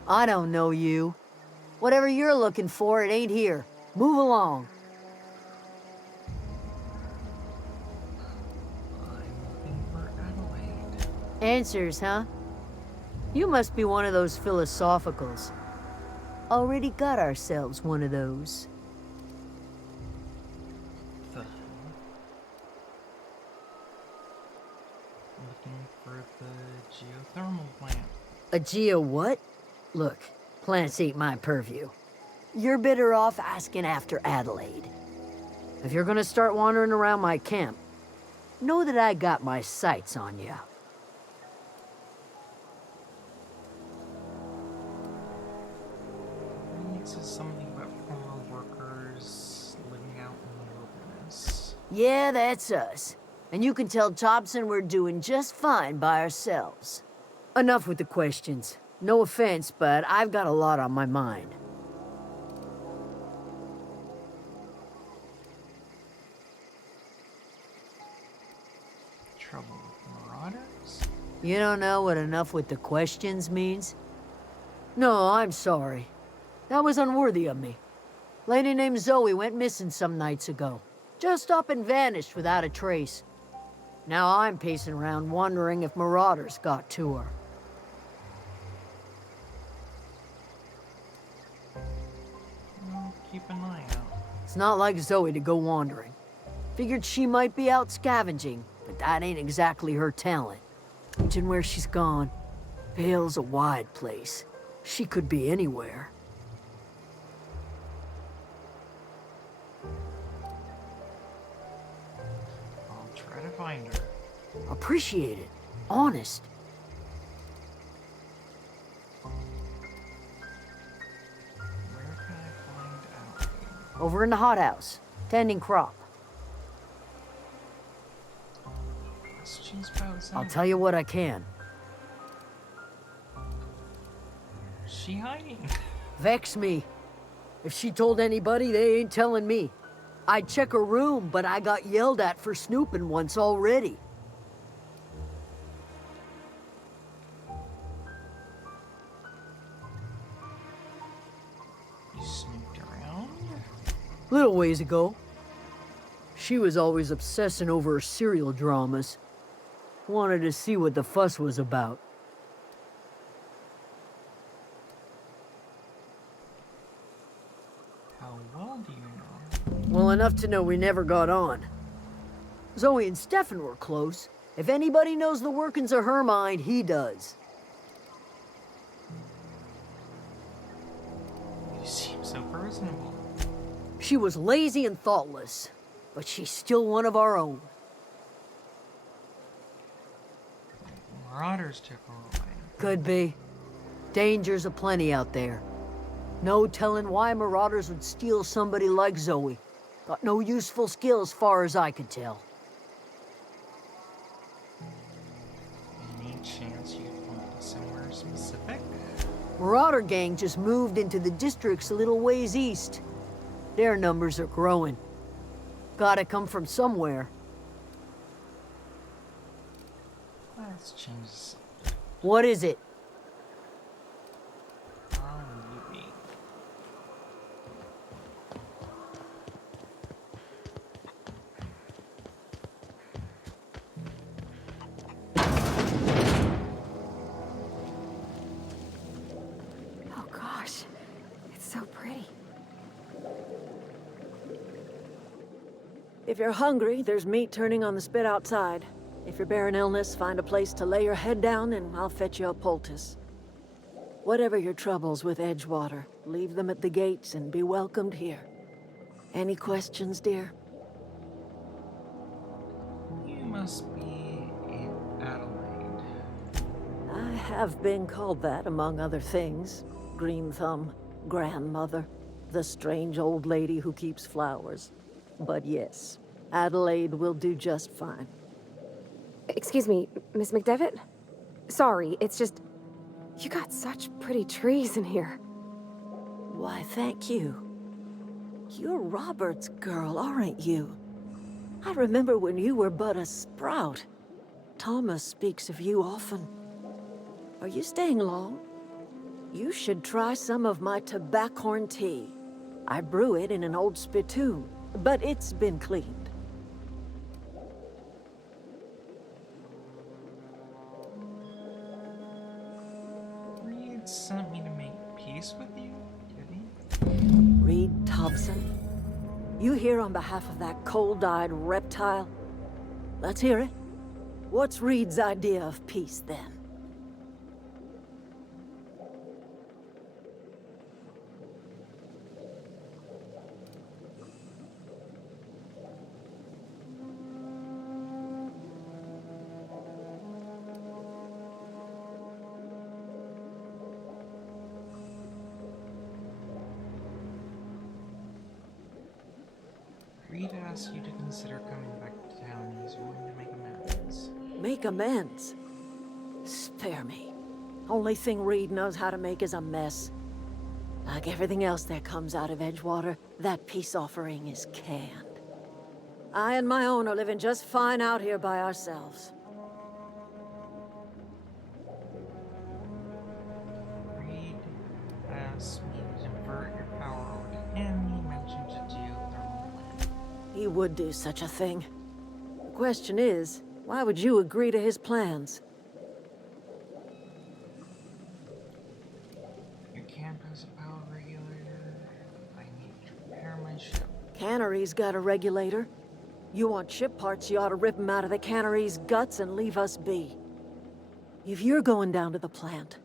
I don't know you. Whatever you're looking for, it ain't here. Move along. Answers, huh? You must be one of those philosophicals. Already got ourselves one of those. Looking for the geothermal plant. A geo what? Look, plants ain't my purview. You're better off asking after Adelaide. If you're gonna start wandering around my camp, know that I got my sights on you. It says something about former workers living out in the wilderness. Yeah, that's us. And you can tell Thompson we're doing just fine by ourselves. Enough with the questions. No offense, but I've got a lot on my mind. Trouble with marauders? You don't know what enough with the questions means? No, I'm sorry. That was unworthy of me. Lady named Zoe went missing some nights ago. Just up and vanished without a trace. Now I'm pacing around wondering if marauders got to her. Well, keep an eye out. It's not like Zoe to go wandering. Figured she might be out scavenging, but that ain't exactly her talent. Imagine where she's gone. Vale's a wide place. She could be anywhere. I'll try to find her. Appreciate it. Honest. Where can I find out? Over in the hothouse, tending crop. Questions about I'll tell you what I can. She hiding? Vex me. If she told anybody, they ain't telling me. I'd check her room, but I got yelled at for snooping once already. Little ways ago. She was always obsessing over her serial dramas. Wanted to see what the fuss was about. How well do you know? Well enough to know we never got on. Zoe and Stefan were close. If anybody knows the workings of her mind, he does. You seem so personable. She was lazy and thoughtless, but she's still one of our own. Marauders took her away. Could be. Dangers aplenty out there. No telling why marauders would steal somebody like Zoe. Got no useful skill as far as I could tell. Any chance you could point to somewhere specific? Marauder gang just moved into the districts a little ways east. Their numbers are growing. Gotta come from somewhere. Let's change the subject. What is it? Maybe. Oh gosh, it's so pretty. If you're hungry, there's meat turning on the spit outside. If you're bearing illness, find a place to lay your head down and I'll fetch you a poultice. Whatever your troubles with Edgewater, leave them at the gates and be welcomed here. Any questions, dear? You must be Adelaide. I have been called that, among other things. Green Thumb, grandmother, the strange old lady who keeps flowers. But yes, Adelaide will do just fine. Excuse me, Miss McDevitt? Sorry, it's just... You got such pretty trees in here. Why, thank you. You're Robert's girl, aren't you? I remember when you were but a sprout. Thomas speaks of you often. Are you staying long? You should try some of my tobaccorn tea. I brew it in an old spittoon, but it's been cleaned. Reed sent me to make peace with you, did he? Reed Thompson? You here on behalf of that cold-eyed reptile? Let's hear it. What's Reed's idea of peace, then? Reed asked you to consider coming back to town. He's willing to make amends. Make amends? Spare me. Only thing Reed knows how to make is a mess. Like everything else that comes out of Edgewater, that peace offering is canned. I and my own are living just fine out here by ourselves. Reed asked me to divert your power over to him. He mentioned to geothermal plant. He would do such a thing. The question is, why would you agree to his plans? Your camp has a power regulator. I need to repair my ship. Cannery's got a regulator. You want ship parts, you ought to rip them out of the cannery's guts and leave us be. If you're going down to the plant,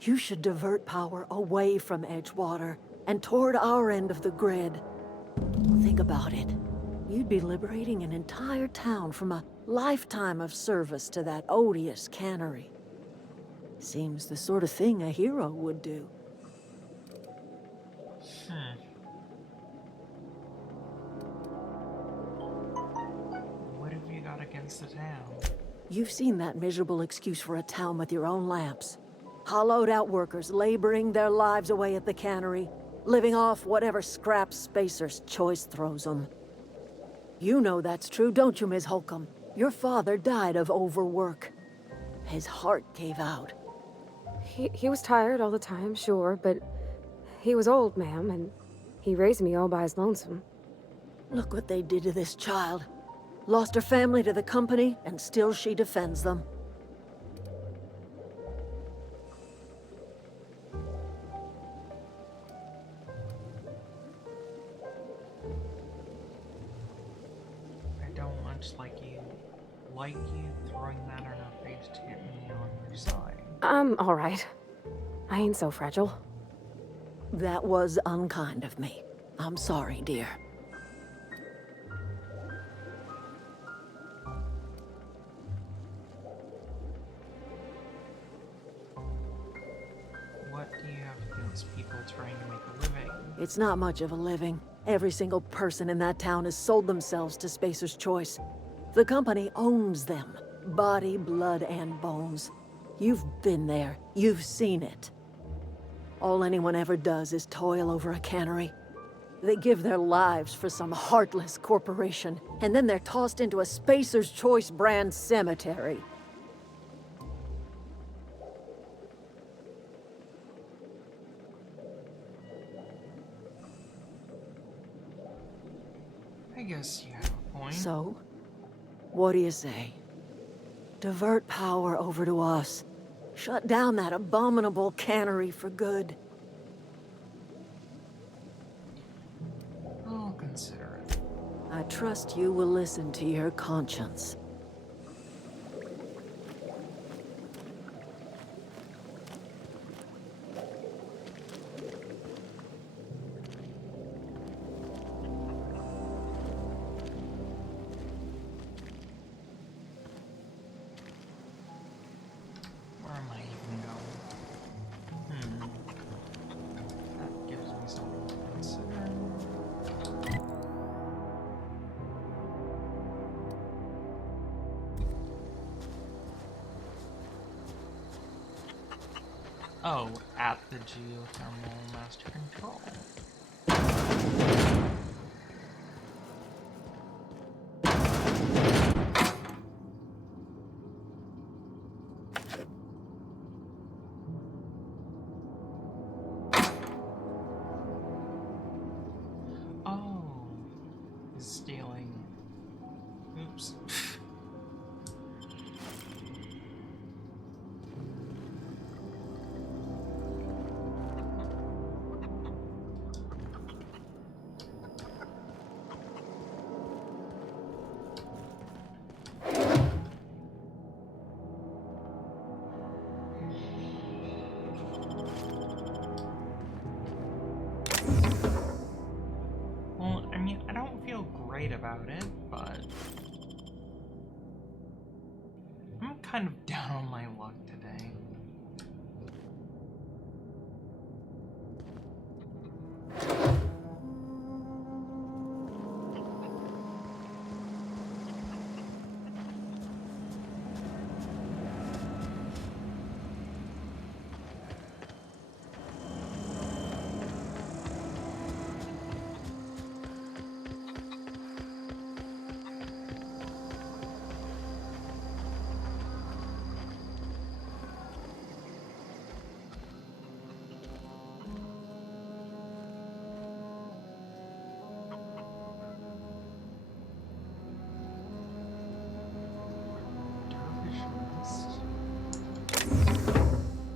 you should divert power away from Edgewater and toward our end of the grid. Think about it. You'd be liberating an entire town from a lifetime of service to that odious cannery. Seems the sort of thing a hero would do. What have you got against the town? You've seen that miserable excuse for a town with your own lamps. Hollowed out workers laboring their lives away at the cannery, living off whatever scraps Spacer's choice throws them. You know that's true, don't you, Ms. Holcomb? Your father died of overwork. His heart gave out. He was tired all the time, sure, but he was old, ma'am, and he raised me all by his lonesome. Look what they did to this child. Lost her family to the company, and still she defends them. I don't much like you throwing that in her face to get me on your side. I'm alright. I ain't so fragile. That was unkind of me. I'm sorry, dear. What do you have against people trying to make a living? It's not much of a living. Every single person in that town has sold themselves to Spacer's Choice. The company owns them. Body, blood, and bones. You've been there. You've seen it. All anyone ever does is toil over a cannery. They give their lives for some heartless corporation, and then they're tossed into a Spacer's Choice brand cemetery. I guess you have a point. So, what do you say? Divert power over to us. Shut down that abominable cannery for good. I'll consider it. I trust you will listen to your conscience. Where am I even going? That gives me something to consider. Oh, at the geothermal master control. Oh, he's stealing. Oops. Well, I mean, I don't feel great about it, but I'm kind of down on my luck today.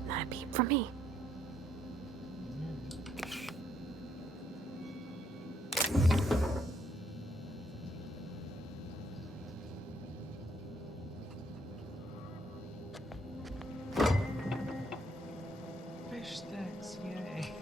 Not a peep from me. Fish sticks, yay.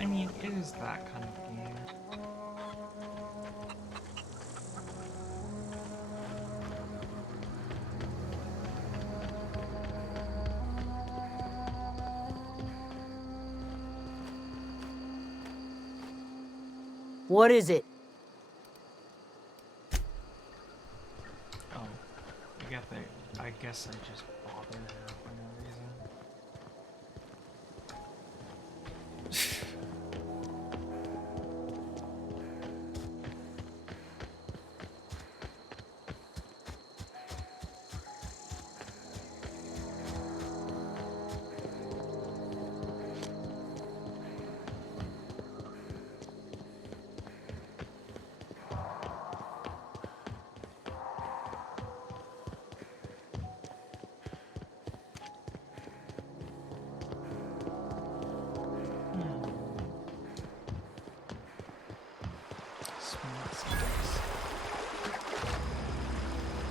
I mean, it is that kind of game. What is it? Oh, I I guess I just bothered her for no reason.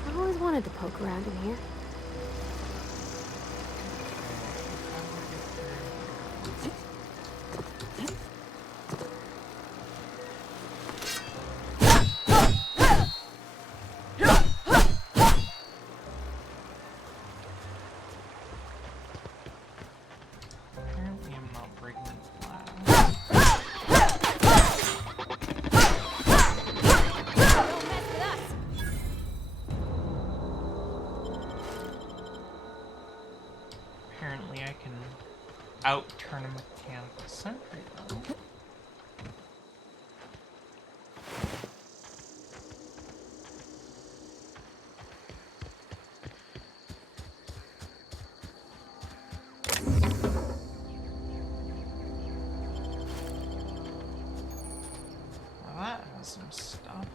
I've always wanted to poke around in here. Apparently I'm not breaking glass. Apparently I can out-turn a mechanical sentry though. Now that has some stuff.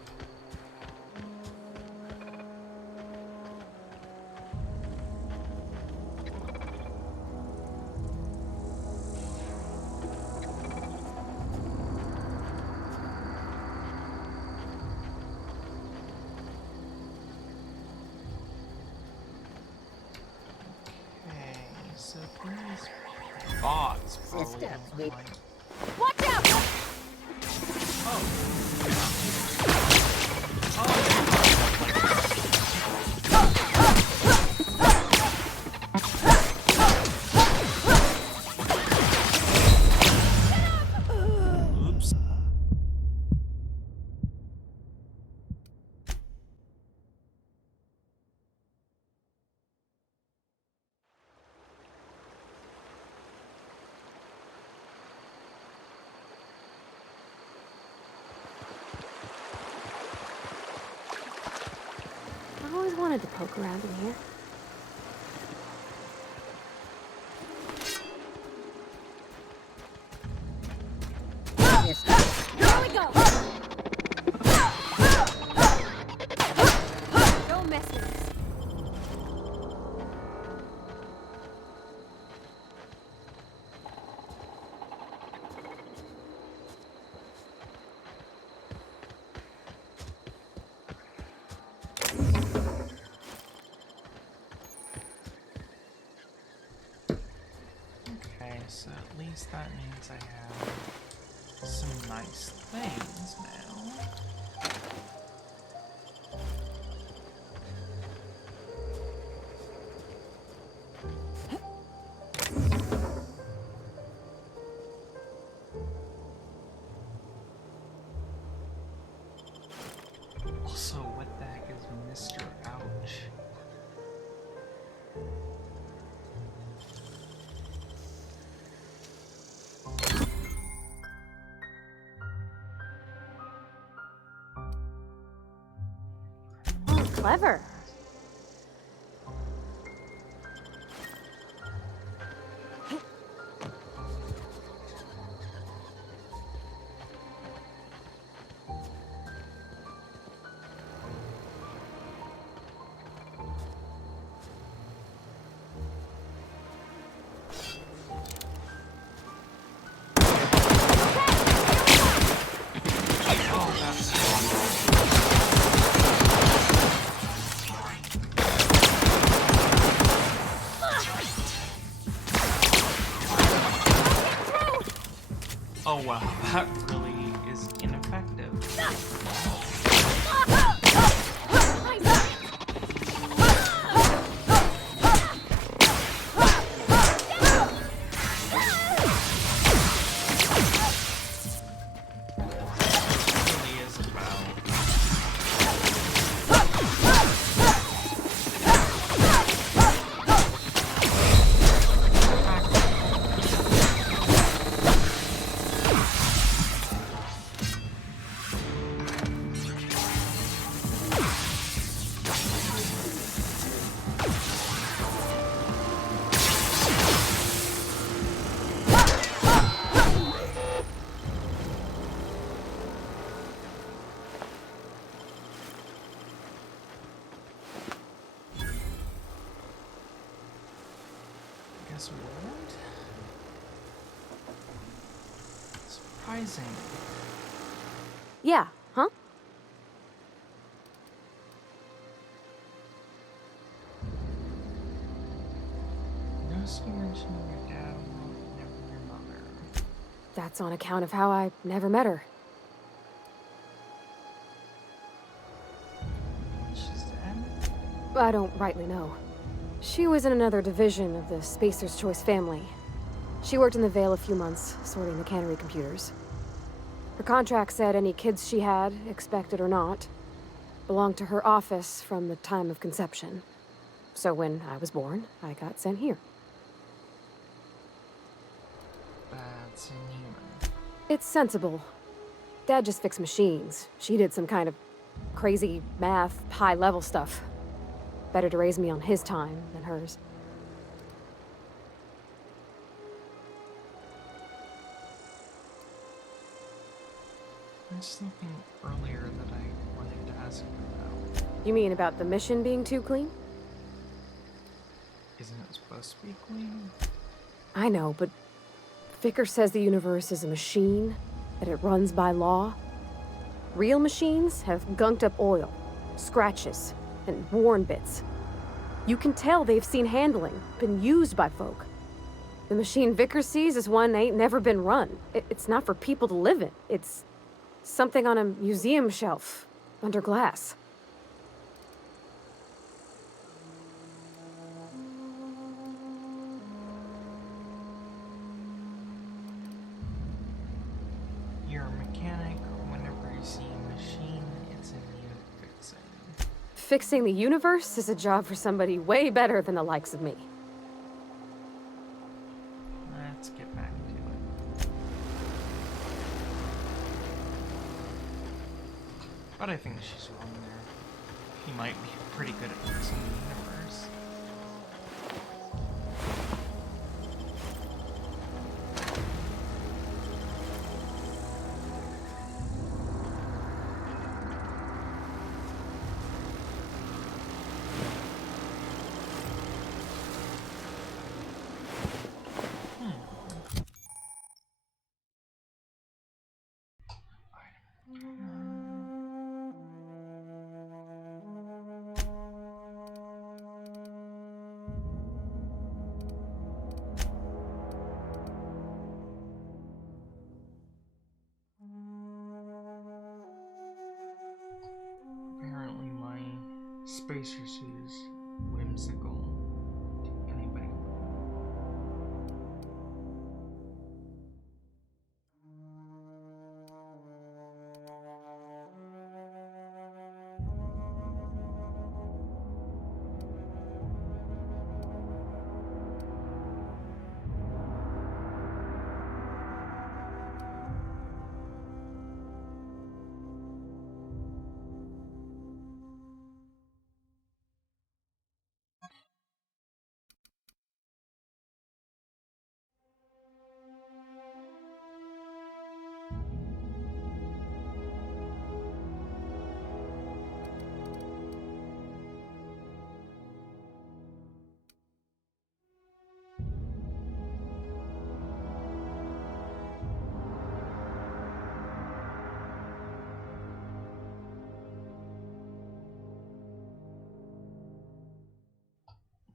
So these bots probably don't like... Watch out! Oops. I've always wanted to poke around in here. Here we go! Don't mess with us. Okay, so at least that means I have some nice things now. Also, what the heck is Mr. Ouch? Oh, clever. Oh wow, that really is ineffective. guess we won't. Surprising. Yeah, huh? Notice you mentioned your dad and never your mother. That's on account of how I never met her. She's dead? I don't rightly know. She was in another division of the Spacer's Choice family. She worked in the Vale a few months, sorting the cannery computers. Her contract said any kids she had, expected or not, belonged to her office from the time of conception. So when I was born, I got sent here. That's inhuman. It's sensible. Dad just fixed machines. She did some kind of crazy math, high-level stuff. Better to raise me on his time than hers. There's something earlier that I wanted to ask you about. You mean about the mission being too clean? Isn't it supposed to be clean? I know, but Vicker says the universe is a machine, that it runs by law. Real machines have gunked up oil, scratches, and worn bits. You can tell they've seen handling, been used by folk. The machine Vicker sees is one ain't never been run. It's not for people to live in. It's something on a museum shelf, under glass. You're a mechanic. Whenever you see a machine, it's in need of fixing. Fixing the universe is a job for somebody way better than the likes of me. Let's get back to it. But I think she's wrong there. He might be pretty good at fixing the universe. Apparently my spacer suit is whimsical to anybody.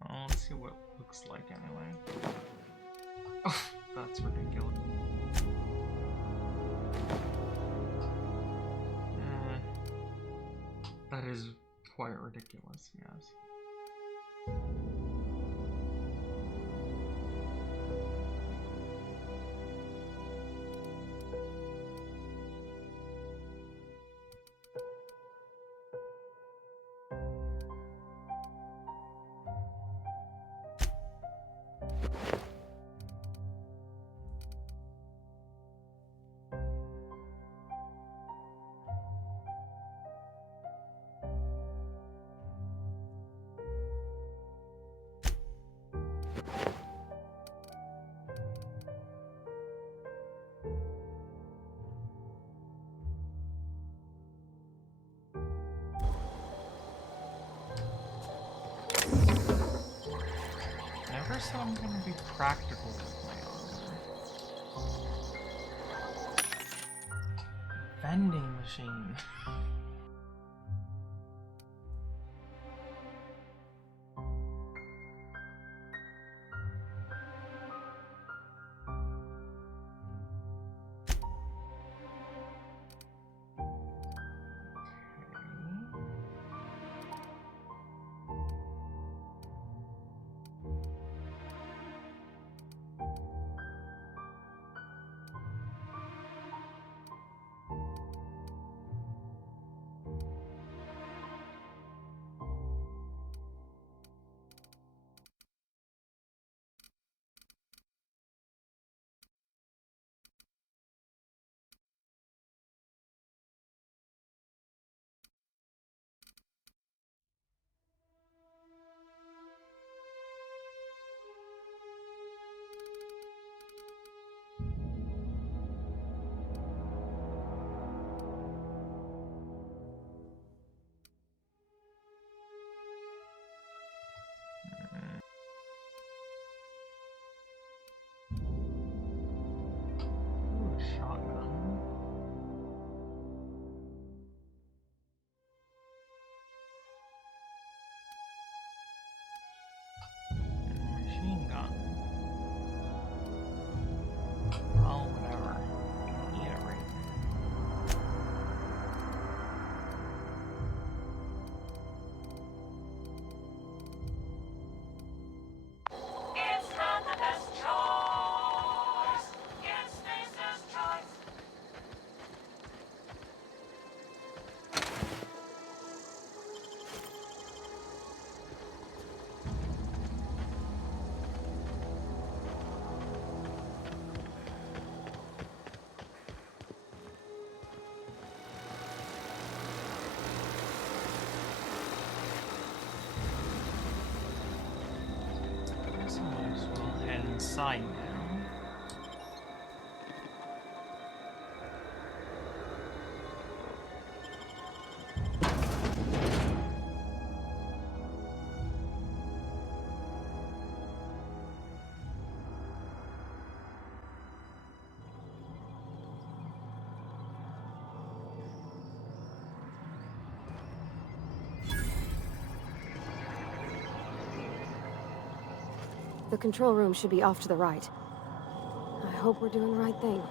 Well, let's see what it looks like anyway. Oh, that's ridiculous. That is quite ridiculous, yes. never said I'm gonna be practical with my armor. Vending machine. Shotgun. And machine gun. Oh, whatever. Don't need it right It's not the best choice. It's Face's choice. I guess I might as well head inside now. The control room should be off to the right. I hope we're doing the right thing.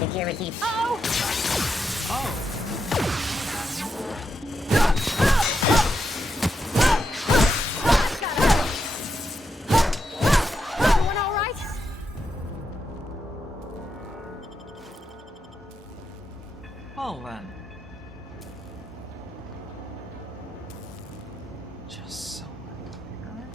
Security. Oh! Everyone all right? Well then. Just so clear.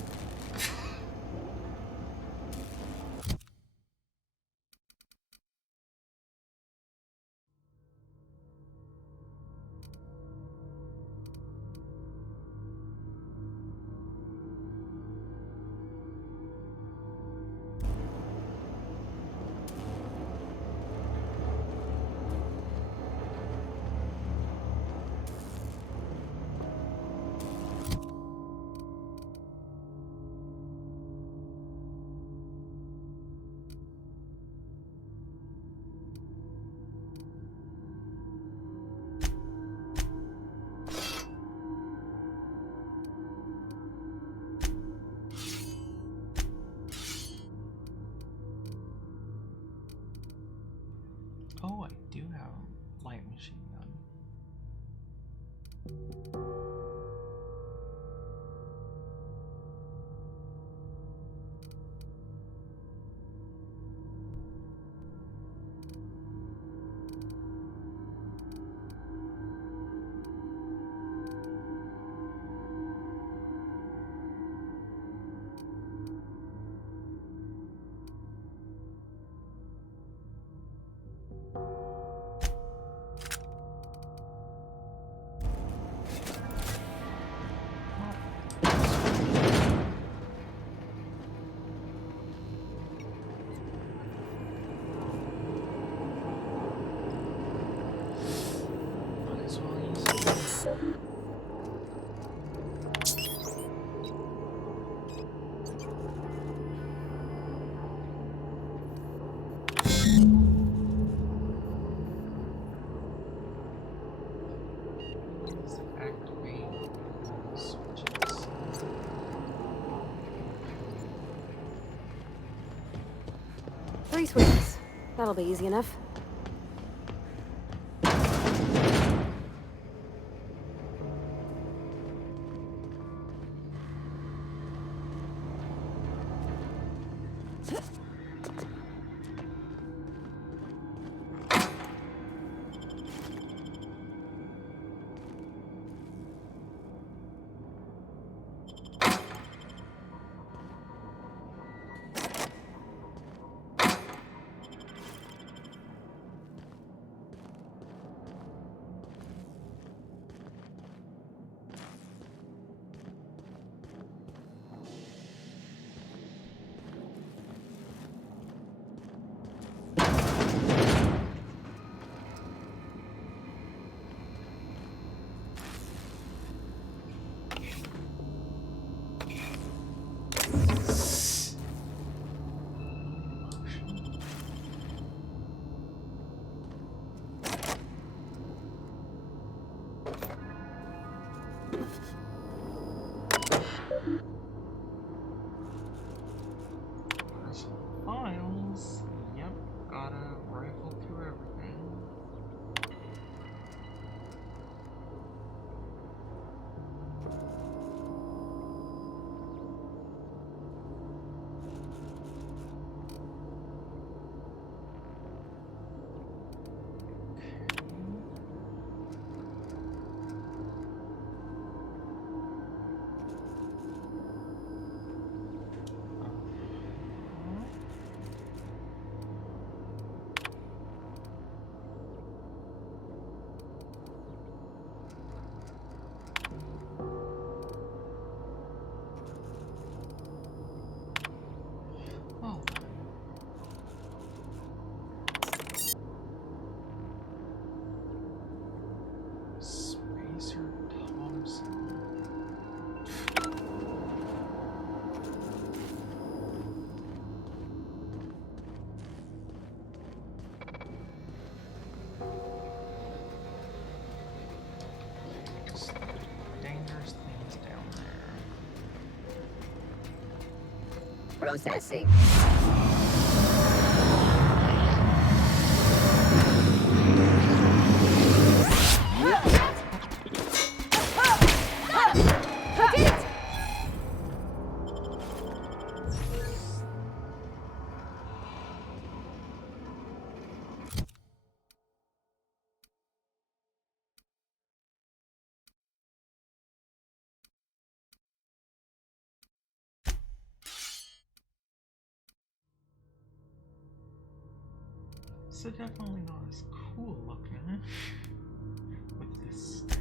Oh, I do have a light machine gun. 3 swings. That'll be easy enough. Files. Yep, gotta rifle through everything. Spacer Thompson. Just dangerous things down there. Processing. So definitely not as cool looking with this staff.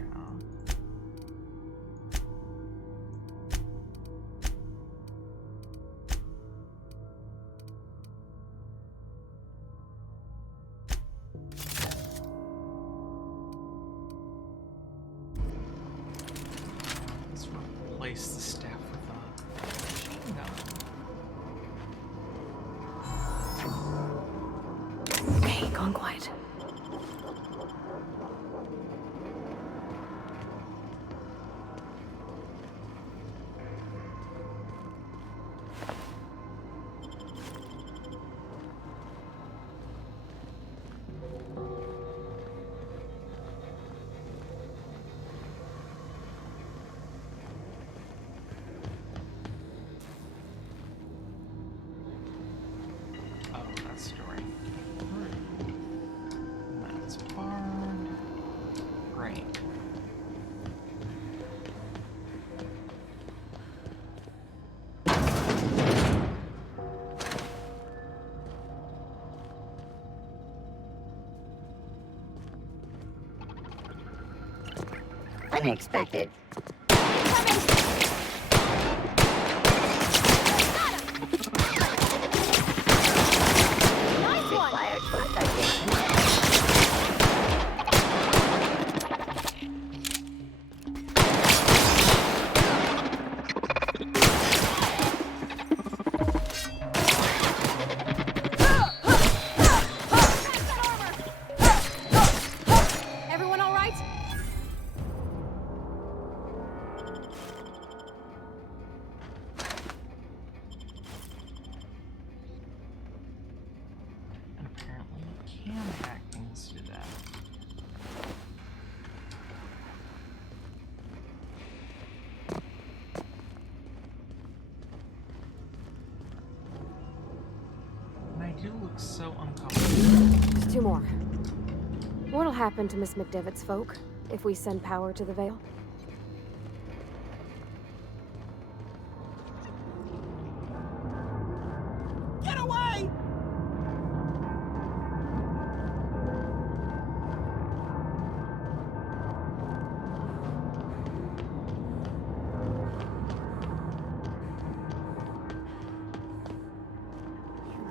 Let's replace the staff with a machine gun. Okay, gone quiet. Oh, that's story. That's barred. Great. Unexpected. Required authorization. Everyone all right? can hack things to do that. And I do look so uncomfortable. Just two more. What'll happen to Miss McDevitt's folk if we send power to the Vale? Get away!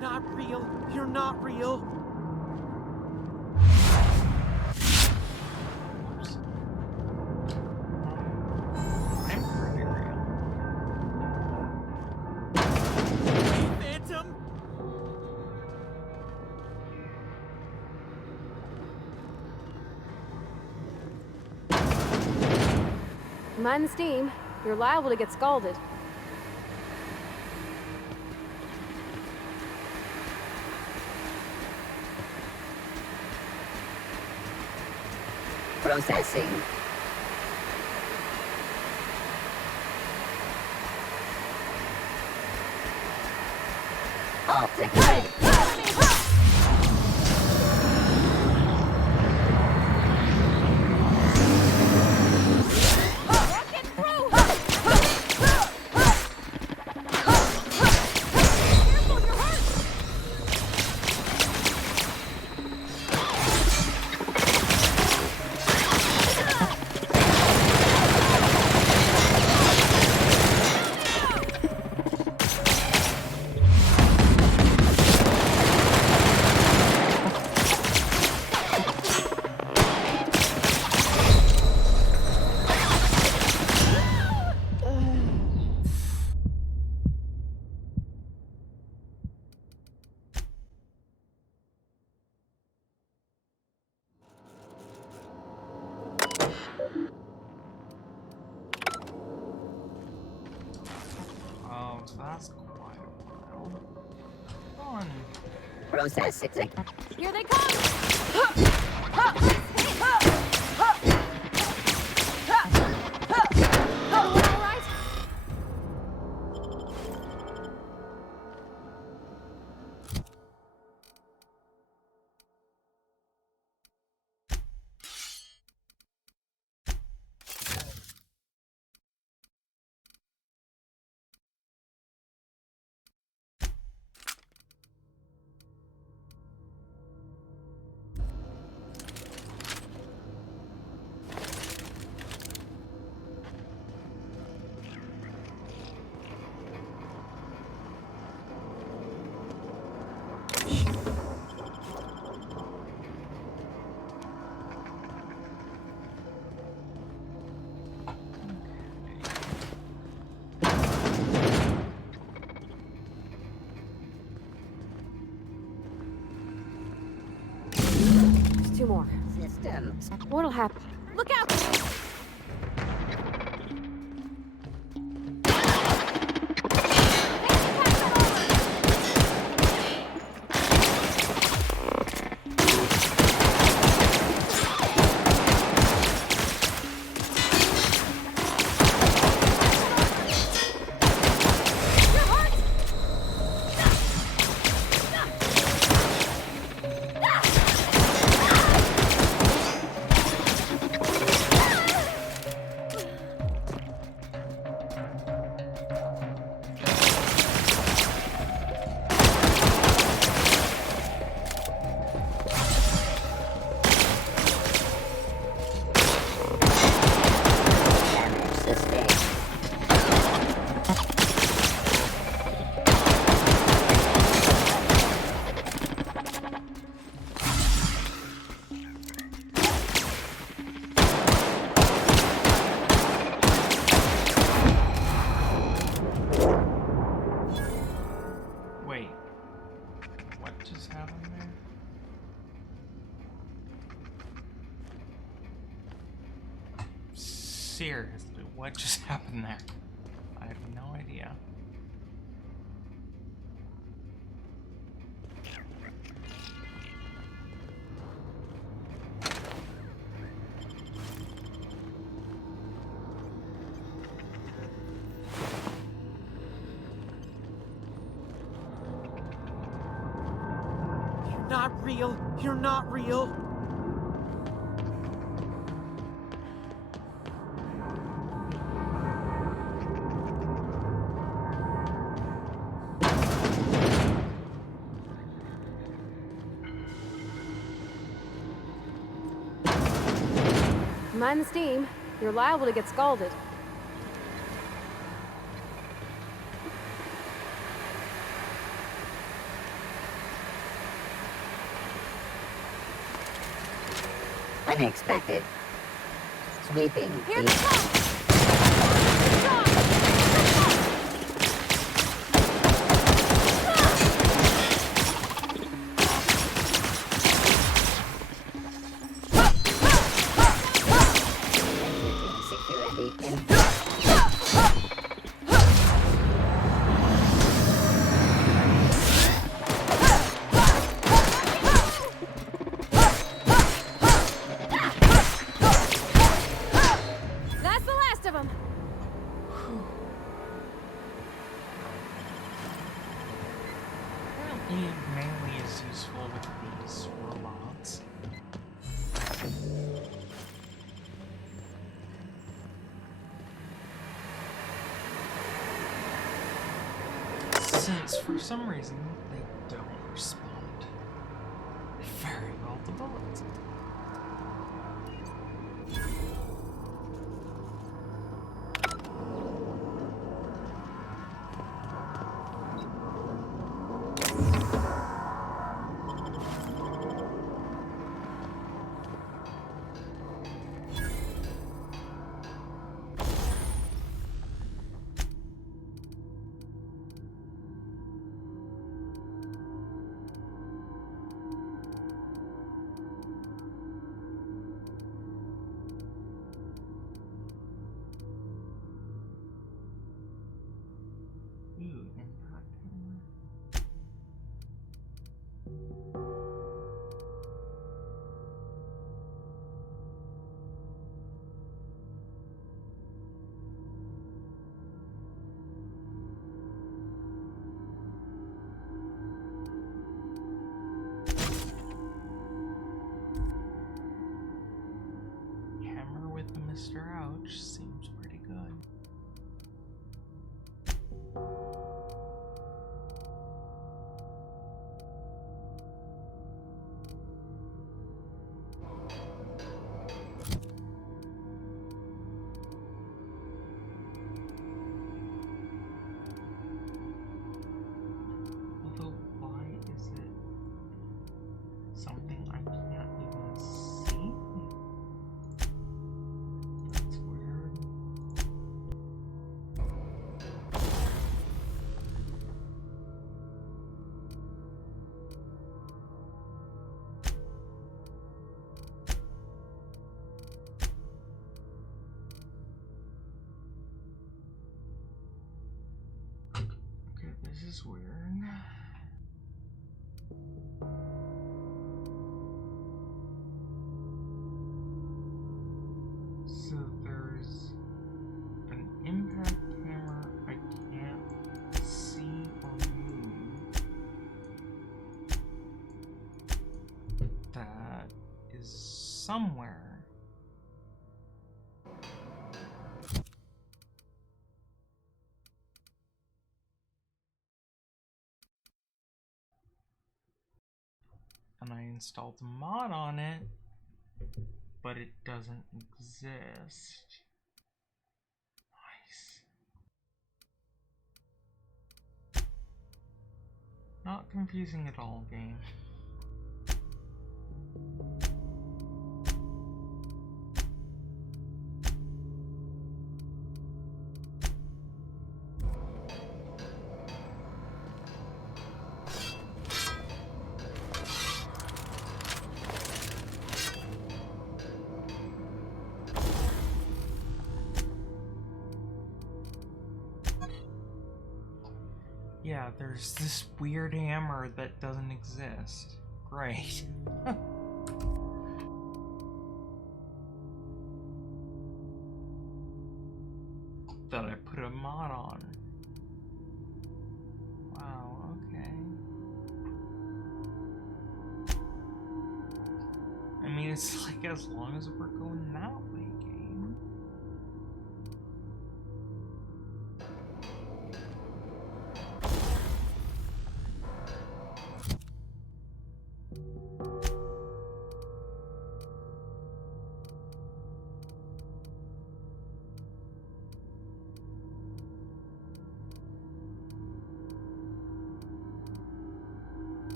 You're not real. You're not real. I'm pretty real. Phantom. Mind the steam. You're liable to get scalded. Processing. Optic. Oh, so that's quite a while. Fun. Processing. Here they come! Everyone all right? Two more. Systems. What'll happen? Look out! Wait. What just happened there? Seriously, what just happened there? I have no idea. not real. You're not real. Mind the steam. You're liable to get scalded. Unexpected. Sweeping. Here they come! That's the last of them. Apparently, melee is useful with these robots. Since for some reason they don't respond very well to bullets. Hammer with the Mr. Ouch seems pretty good. Although, why is it something I can't even see? That's weird. Okay, this is weird. So there's an impact hammer I can't see or move. That is somewhere. And I installed a mod on it, but it doesn't exist. Nice. Not confusing at all, game. Yeah, there's this weird hammer that doesn't exist. Great. That I put a mod on. Wow, okay. mean, it's like as long as we're going that way, game.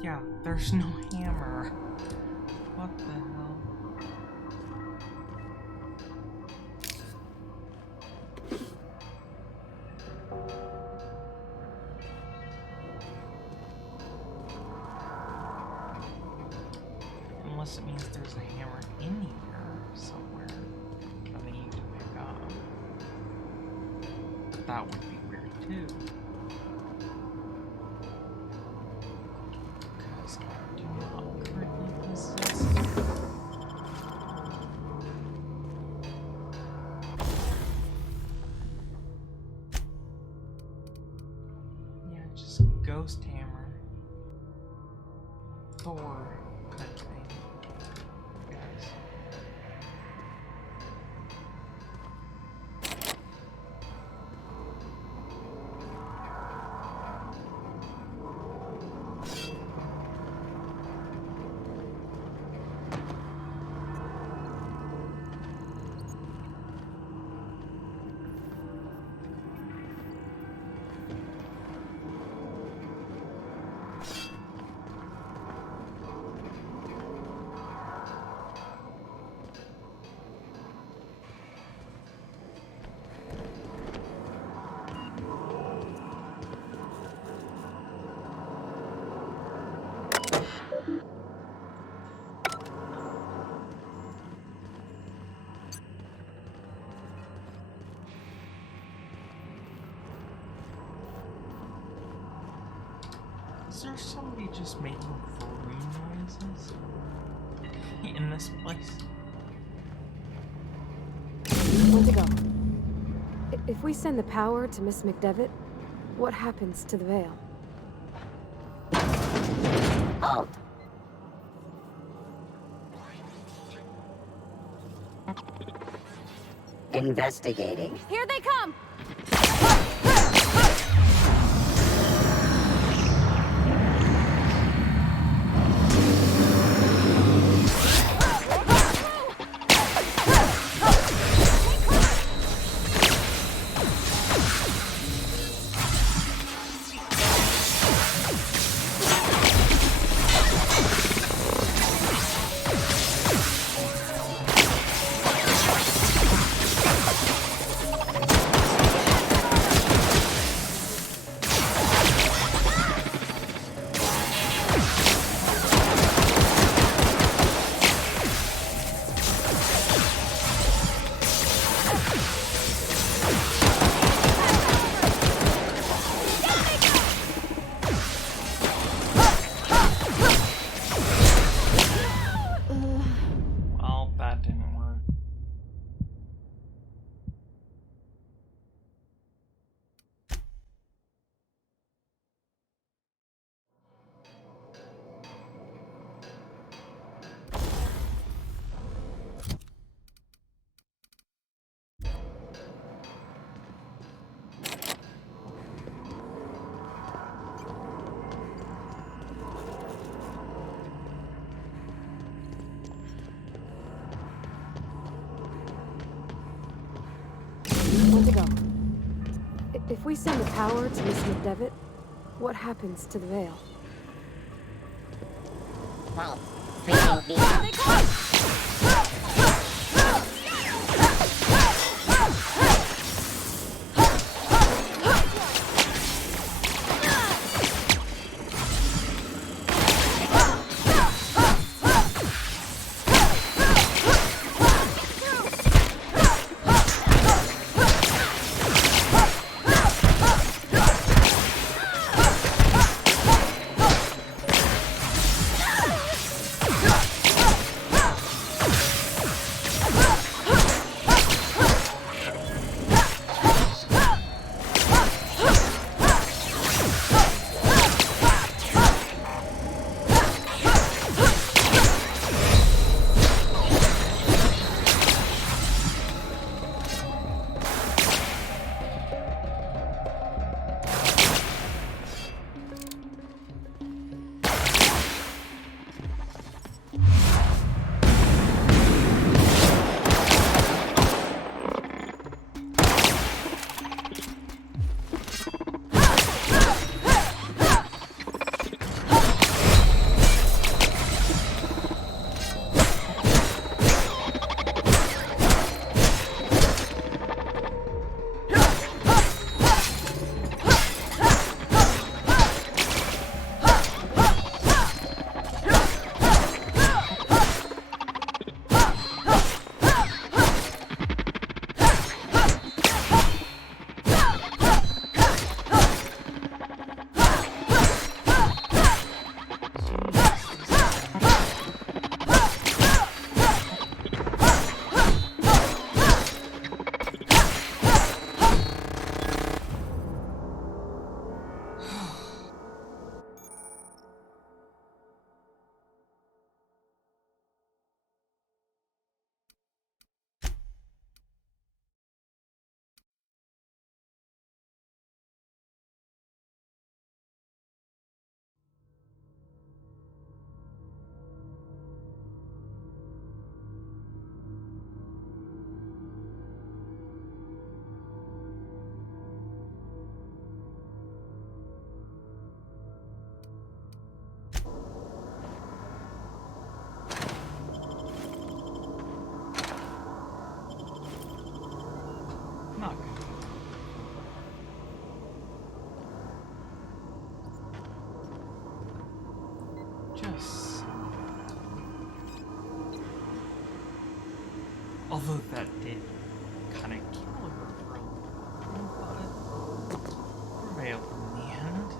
Yeah, there's no hammer. What the hell? Unless it means there's a hammer in here somewhere that I need to pick up. But that would be weird too. Because I do not currently possess it. Yeah, just ghost hammer. Thor kind of thing. Guys. Is there somebody just making furry noises in this place? Wendigo, if we send the power to Miss McDevitt, what happens to the veil? Halt. Investigating. Here they come! Well, that didn't work. Wendigo, if we send the power to Miss McDevitt, what happens to the veil? Halt. Facing V. Nice. Although that did kind of kill her for a little while, but prevailed in the end.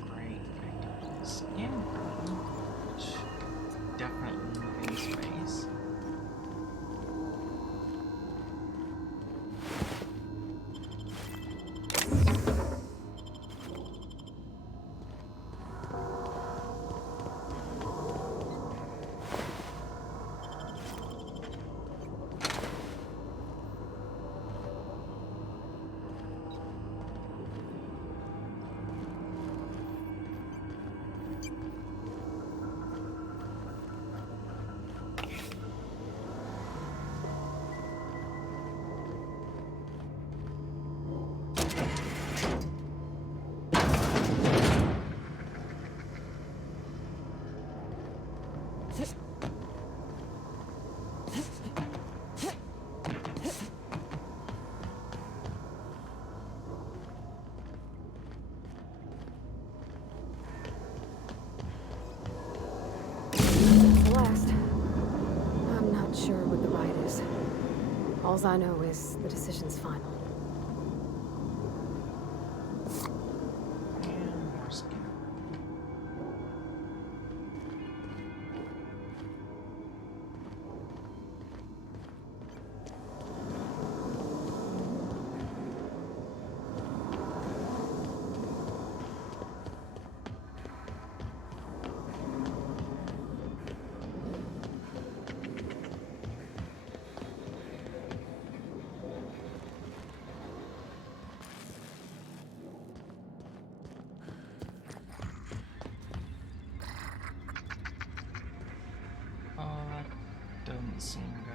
Great, picked up his skin which definitely moving space. Last. I'm not sure what the right is. Alls I know is the decision's final. And more skin. Doesn't seem good.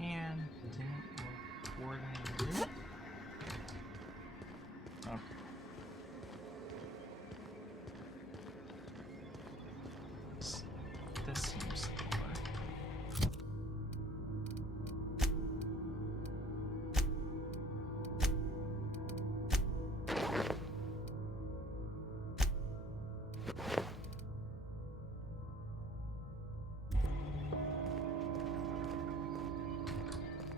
And didn't look toward any loot. Okay. This seems to work.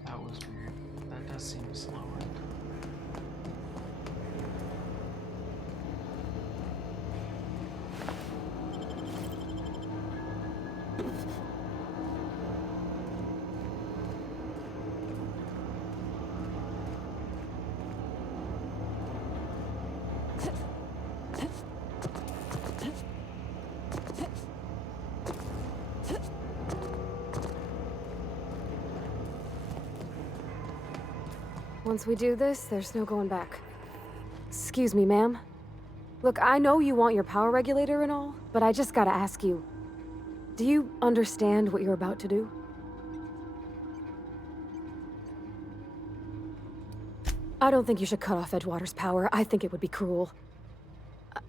That was weird. That does seem slower. Once we do this, there's no going back. Excuse me, ma'am. Look, I know you want your power regulator and all, but I just gotta ask you, do you understand what you're about to do? I don't think you should cut off Edgewater's power. I think it would be cruel.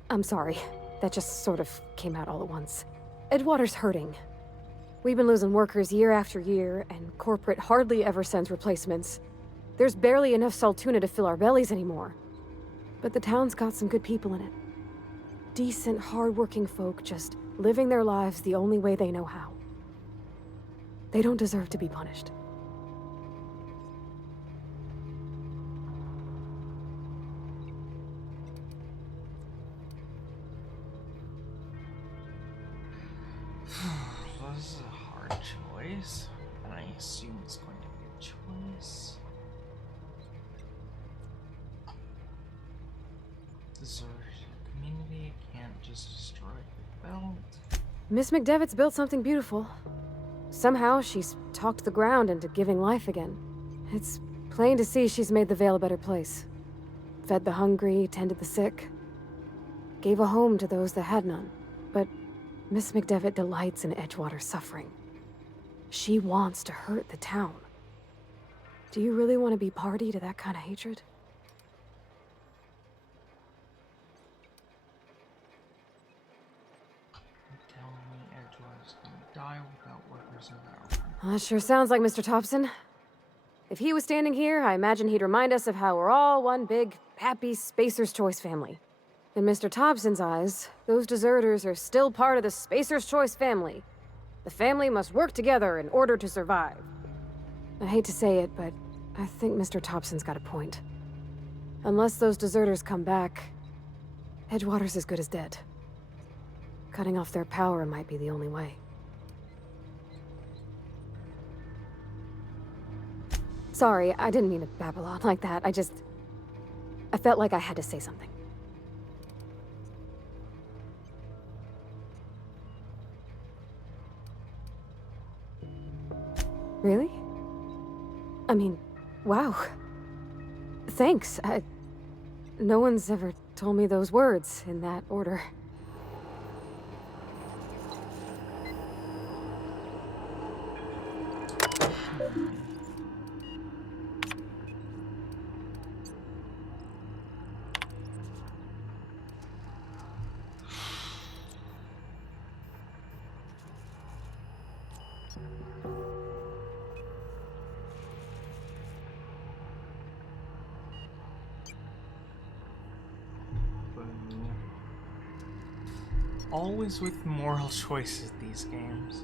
I'm sorry. That just sort of came out all at once. Edgewater's hurting. We've been losing workers year after year, and corporate hardly ever sends replacements. There's barely enough Saltuna to fill our bellies anymore. But the town's got some good people in it. Decent, hard-working folk just living their lives the only way they know how. They don't deserve to be punished. This is a hard choice, and I assume it's going to be a choice. Deserted community can't just destroy the belt. Miss McDevitt's built something beautiful. Somehow, she's talked the ground into giving life again. It's plain to see she's made the Vale a better place. Fed the hungry, tended the sick. Gave a home to those that had none. But Miss McDevitt delights in Edgewater's suffering. She wants to hurt the town. Do you really want to be party to that kind of hatred? Telling me Edgewater's gonna die without workers around. Well, that sure sounds like Mr. Thompson. If he was standing here, I imagine he'd remind us of how we're all one big, happy Spacer's Choice family. In Mr. Thompson's eyes, those deserters are still part of the Spacer's Choice family. The family must work together in order to survive. I hate to say it, but I think Mr. Thompson's got a point. Unless those deserters come back, Edgewater's as good as dead. Cutting off their power might be the only way. Sorry, I didn't mean to babble on like that. I felt like I had to say something. Really? I mean, wow. Thanks. No one's ever told me those words in that order. Always with moral choices these games.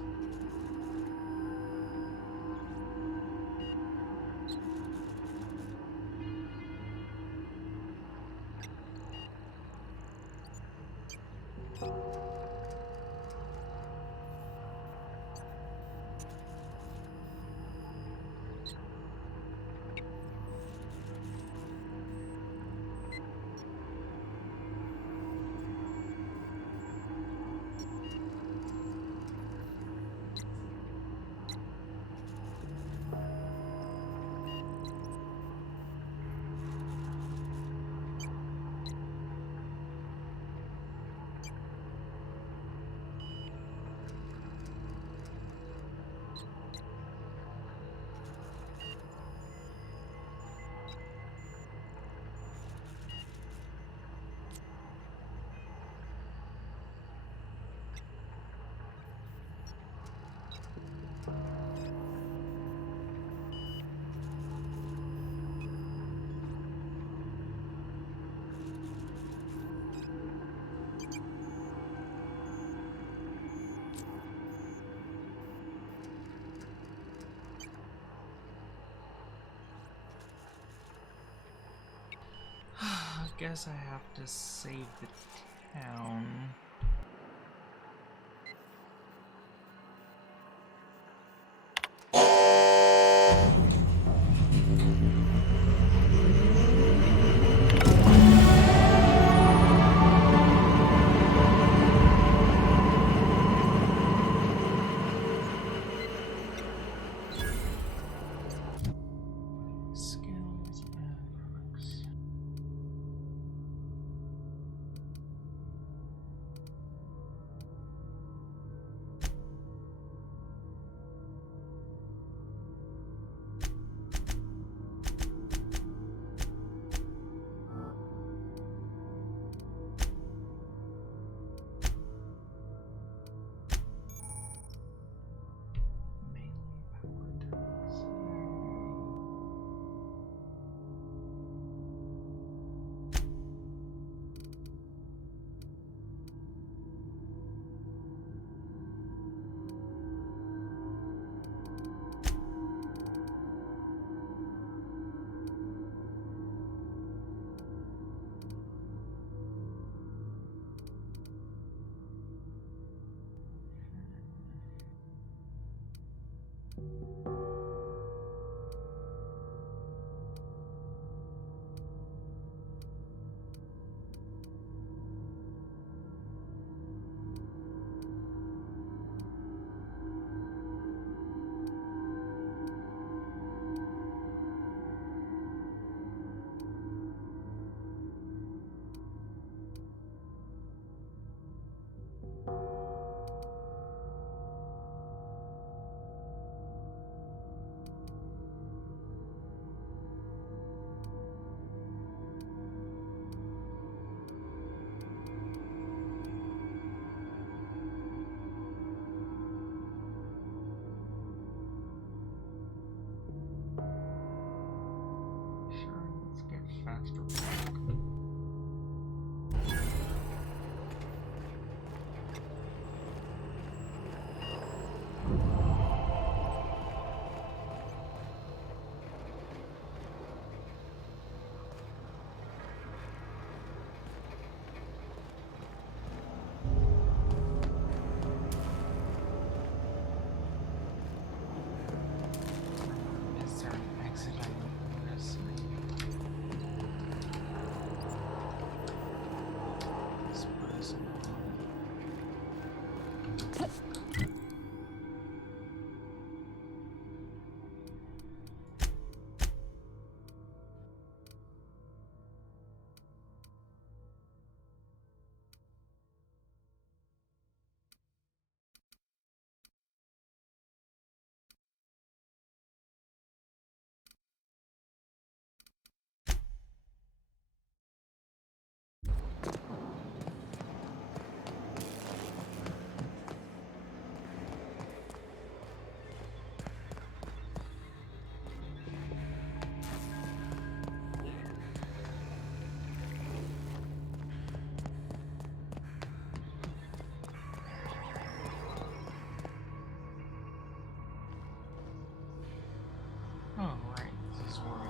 I guess I have to save the town. Skills and perks. Sure, let's get faster. Is there an exit I can miss? Suppose not. Oh, right, this is where we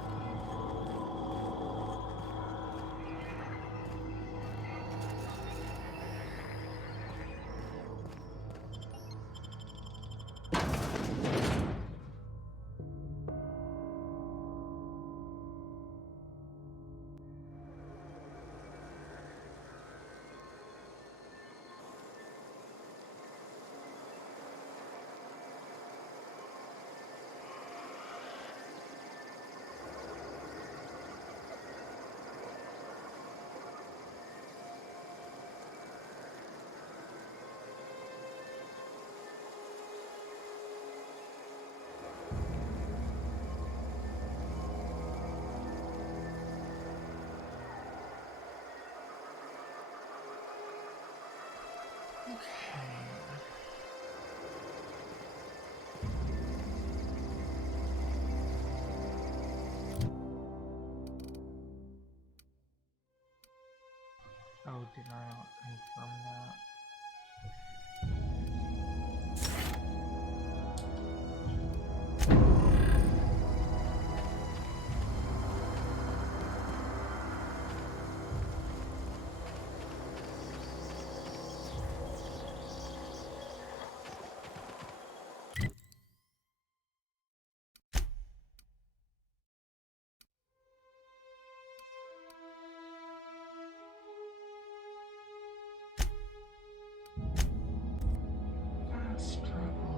Oh, did I not confirm that? Fast travel.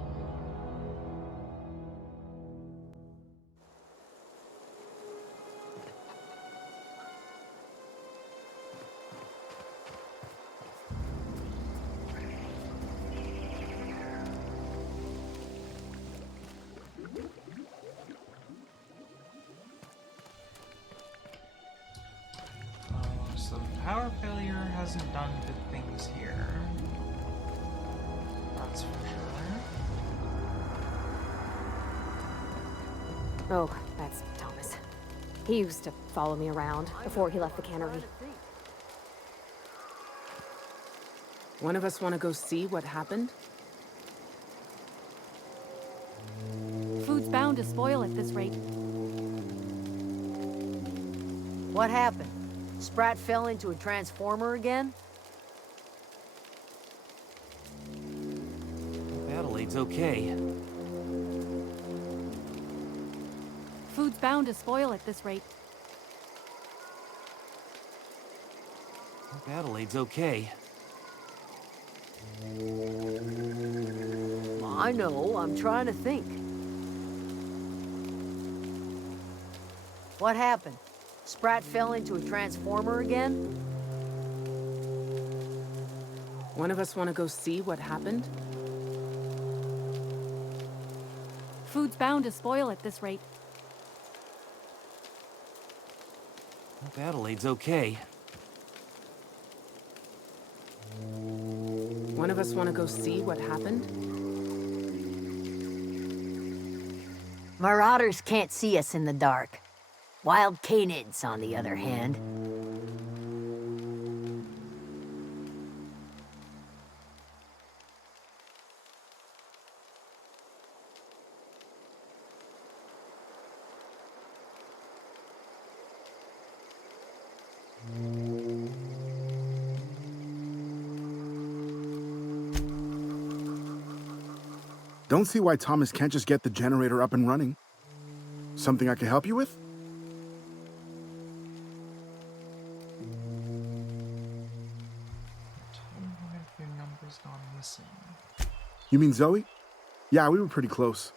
So the power failure hasn't done good things here. That's for sure. Oh, that's Thomas. He used to follow me around before he left the cannery. One of us want to go see what happened? Food's bound to spoil at this rate. What happened? Sprat fell into a transformer again? Adelaide's okay. Food's bound to spoil at this rate. Hope Adelaide's okay. I know, I'm trying to think. What happened? Sprat fell into a transformer again? One of us want to go see what happened? Food's bound to spoil at this rate. Hope Adelaide's okay. One of us want to go see what happened? Marauders can't see us in the dark. Wild canids, on the other hand. Don't see why Thomas can't just get the generator up and running. Something I can help you with? One of your numbers gone missing. You mean Zoe? Yeah, we were pretty close.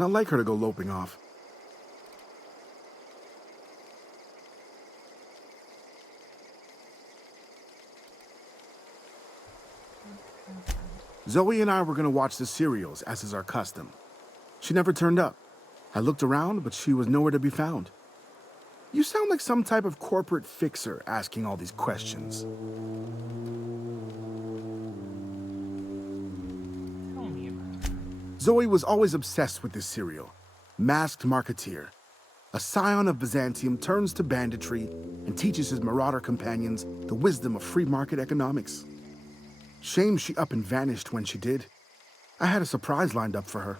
Not like her to go loping off. Zoe and I were gonna watch the serials, as is our custom. She never turned up. I looked around, but she was nowhere to be found. You sound like some type of corporate fixer asking all these questions. Tell me about her. Zoe was always obsessed with this serial, Masked Marketeer. A scion of Byzantium turns to banditry and teaches his marauder companions the wisdom of free market economics. Shame she up and vanished when she did. I had a surprise lined up for her.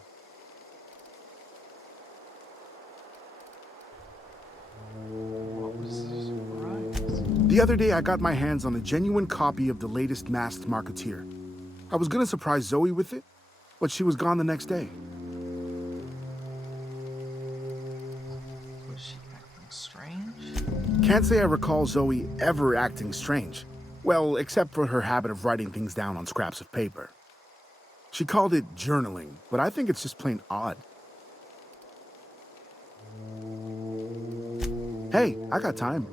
What was the surprise? The other day, I got my hands on a genuine copy of the latest Masked Marketeer. I was gonna surprise Zoe with it, but she was gone the next day. Was she acting strange? Can't say I recall Zoe ever acting strange. Well, except for her habit of writing things down on scraps of paper. She called it journaling, but I think it's just plain odd. Hey, I got time.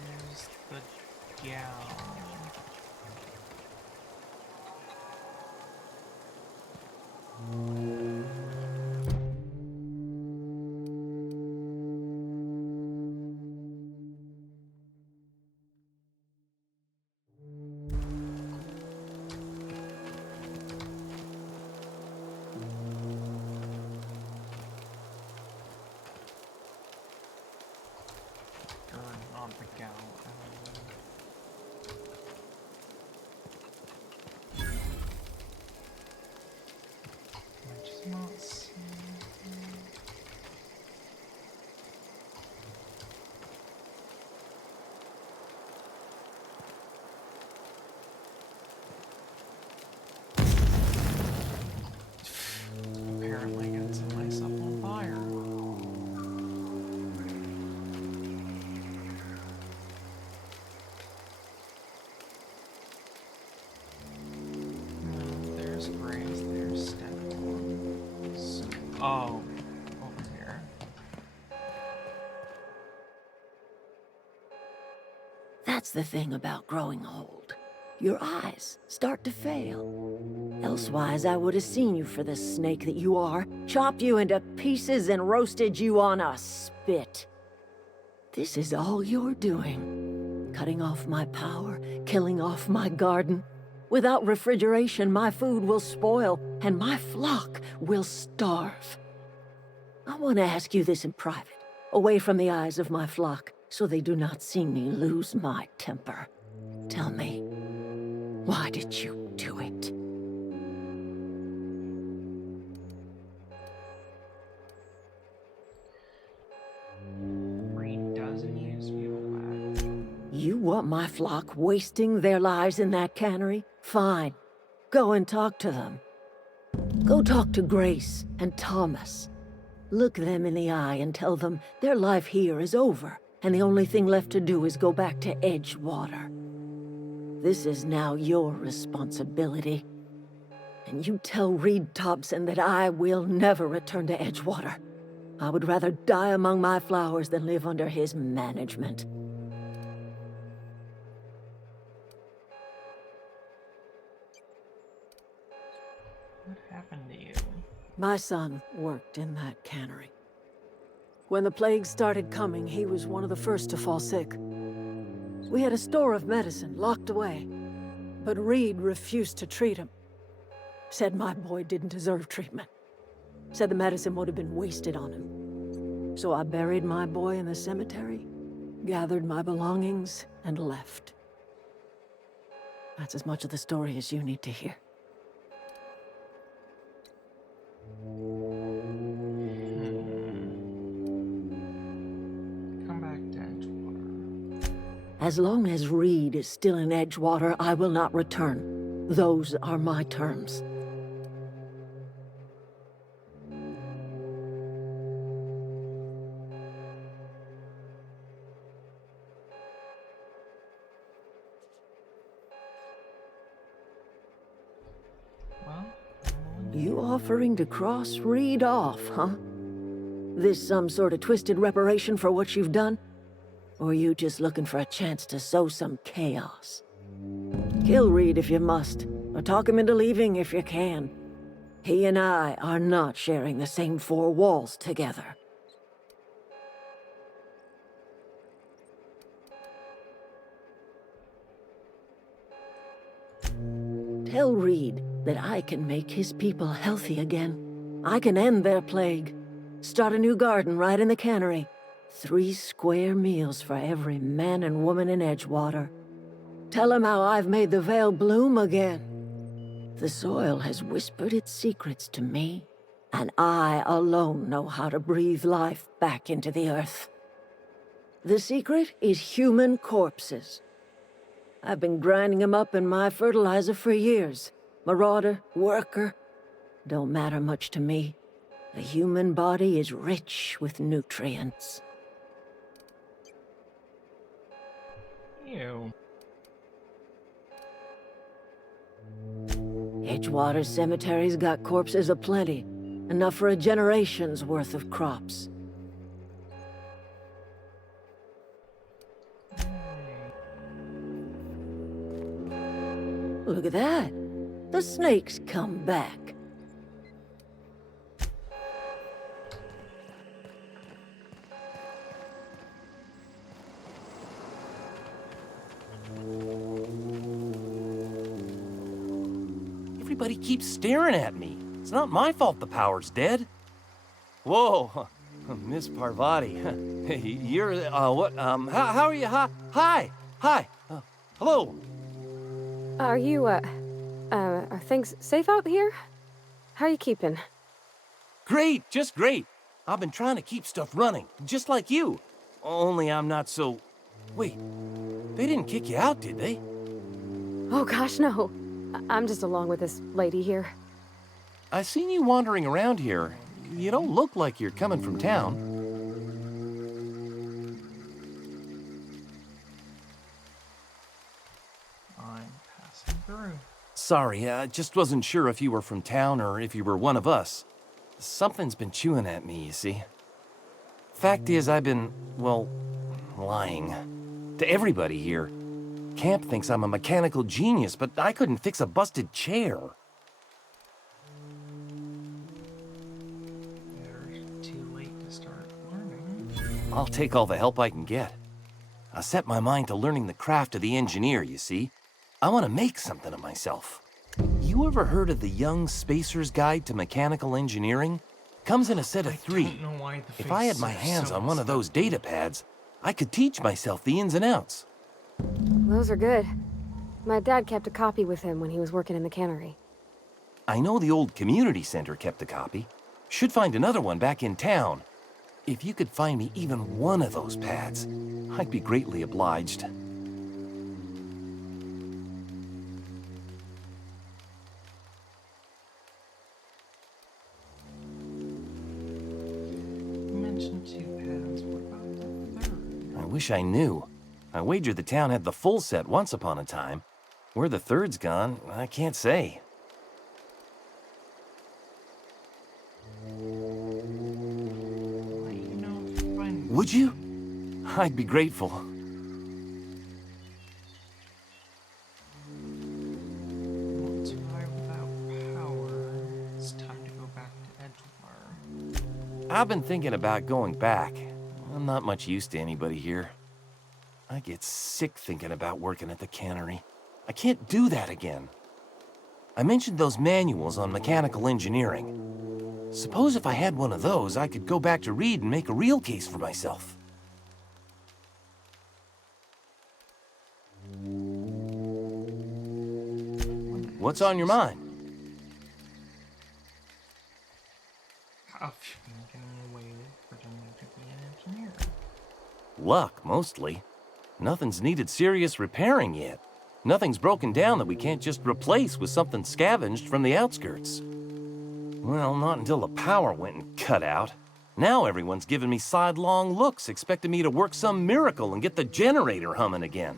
Where's the gown? Not the gown. I just not see. Apparently, gonna set myself on fire. There's graves, there's stones. Oh, over here. That's the thing about growing old. Your eyes start to fail. Elsewise, I would have seen you for the snake that you are, chopped you into pieces and roasted you on a spit. This is all you're doing. Cutting off my power, killing off my garden. Without refrigeration, my food will spoil, and my flock will starve. I want to ask you this in private, away from the eyes of my flock, so they do not see me lose my temper. Tell me, why did you do it? want my flock wasting their lives in that cannery? Fine. Go and talk to them. Go talk to Grace and Thomas. Look them in the eye and tell them their life here is over, and the only thing left to do is go back to Edgewater. This is now your responsibility. And you tell Reed Thompson that I will never return to Edgewater. I would rather die among my flowers than live under his management. What happened to you? My son worked in that cannery. When the plague started coming, he was one of the first to fall sick. We had a store of medicine locked away, but Reed refused to treat him. Said my boy didn't deserve treatment. Said the medicine would have been wasted on him. So I buried my boy in the cemetery, gathered my belongings, and left. That's as much of the story as you need to hear. Come back to Edgewater. As long as Reed is still in Edgewater, I will not return. Those are my terms. You offering to cross Reed off, huh? This some sort of twisted reparation for what you've done? Or you just looking for a chance to sow some chaos? Kill Reed if you must, or talk him into leaving if you can. He and I are not sharing the same four walls together. Tell Reed that I can make his people healthy again. I can end their plague. Start a new garden right in the cannery. 3 square meals for every man and woman in Edgewater. Tell him how I've made the Vale bloom again. The soil has whispered its secrets to me, and I alone know how to breathe life back into the earth. The secret is human corpses. I've been grinding them up in my fertilizer for years. Marauder, worker, don't matter much to me. The human body is rich with nutrients. Ew. Edgewater Cemetery's got corpses aplenty. Enough for a generation's worth of crops. Look at that. The snake's come back. Everybody keeps staring at me. It's not my fault the power's dead. Whoa, Miss Parvati. You're, what, how are you? Hi. Hello. Are things safe out here? How are you keeping? Great, just great. I've been trying to keep stuff running, just like you. Only I'm not so... Wait, they didn't kick you out, did they? Oh gosh, no. I'm just along with this lady here. I seen you wandering around here. You don't look like you're coming from town. I'm passing through. Sorry, I just wasn't sure if you were from town or if you were one of us. Something's been chewing at me, you see. Fact is, I've been, well, lying. To everybody here. Camp thinks I'm a mechanical genius, but I couldn't fix a busted chair. You're too late to start learning. I'll take all the help I can get. I set my mind to learning the craft of the engineer, you see. I want to make something of myself. You ever heard of the Young Spacer's Guide to Mechanical Engineering? Comes in a set of 3. Don't know why the If I had my hands on one of those data pads, I could teach myself the ins and outs. Those are good. My dad kept a copy with him when he was working in the cannery. I know the old community center kept a copy. Should find another one back in town. If you could find me even one of those pads, I'd be greatly obliged. wish I knew. I wager the town had the full set once upon a time. Where the third's gone, I can't say. Would you? I'd be grateful. Want to ride without power. It's time to go back to Edgewater. I've been thinking about going back. I'm not much use to anybody here. I get sick thinking about working at the cannery. I can't do that again. I mentioned those manuals on mechanical engineering. Suppose if I had one of those, I could go back to Reed and make a real case for myself. What's on your mind? How have you been getting away with pretending to be an engineer? Luck, mostly. Nothing's needed serious repairing yet. Nothing's broken down that we can't just replace with something scavenged from the outskirts. Well, not until the power went and cut out. Now everyone's giving me sidelong looks, expecting me to work some miracle and get the generator humming again.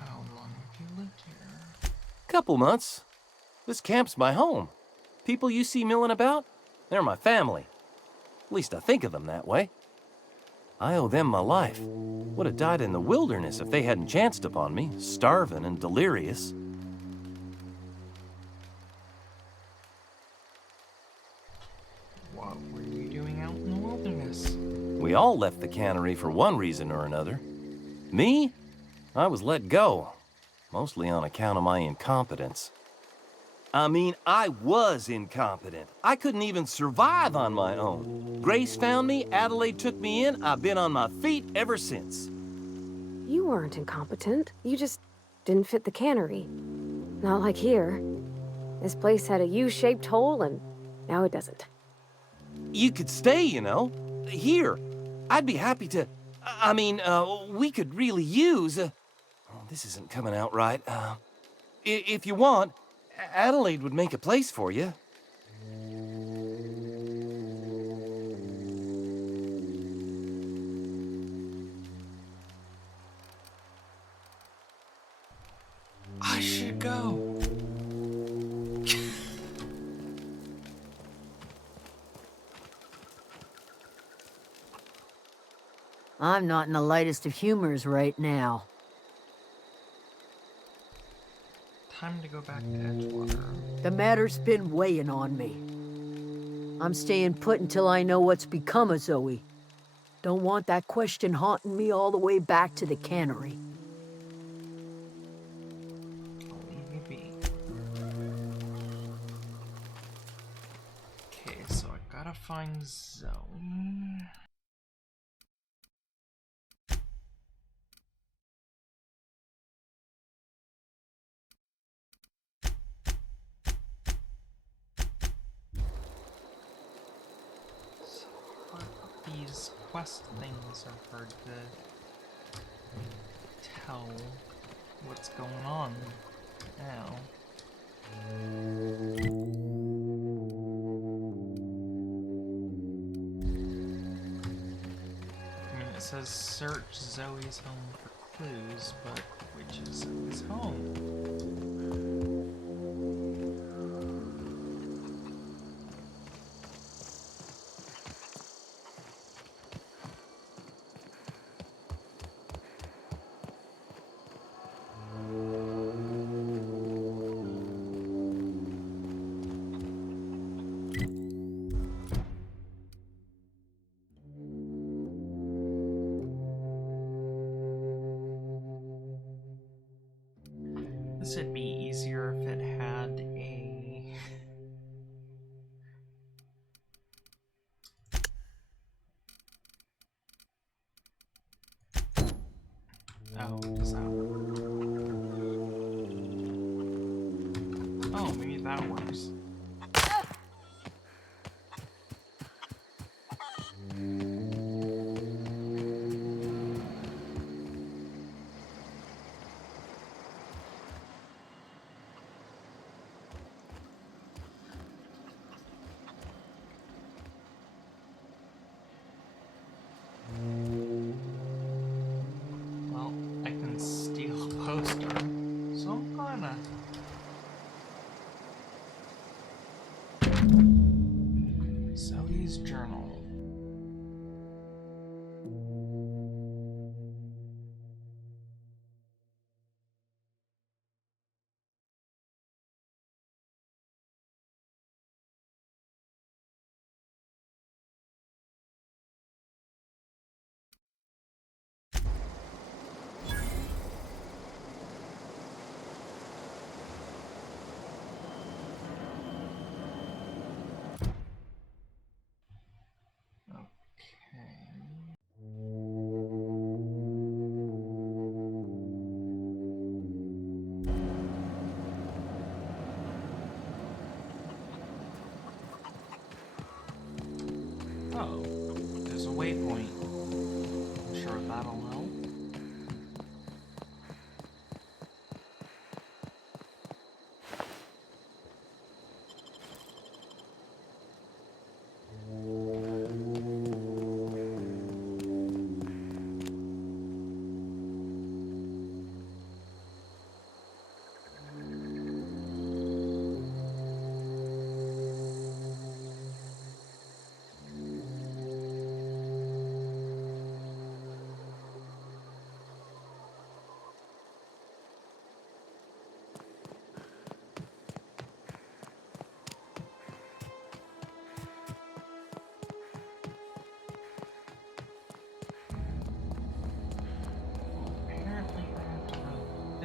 How long have you lived here? Couple months. This camp's my home. People you see milling about, they're my family. At least I think of them that way. I owe them my life. Would have died in the wilderness if they hadn't chanced upon me, starving and delirious. What were you doing out in the wilderness? We all left the cannery for one reason or another. Me? I was let go, mostly on account of my incompetence. I mean, I was incompetent. I couldn't even survive on my own. Grace found me, Adelaide took me in, I've been on my feet ever since. You weren't incompetent. You just didn't fit the cannery. Not like here. This place had a U-shaped hole, and now it doesn't. You could stay, you know. Here. I'd be happy to... we could really use... oh, this isn't coming out right. If you want, Adelaide would make a place for you. I should go. I'm not in the lightest of humors right now. Time to go back to Edgewater. The matter's been weighing on me. I'm staying put until I know what's become of Zoe. Don't want that question haunting me all the way back to the cannery. I'll leave you be. Okay, so I gotta find Zoe. These quest things are hard to tell what's going on now. I mean, it says search Zoe's home for clues, but which is Zoe's home? This would be easier if it had a... Oh, does that work? Oh, maybe that works.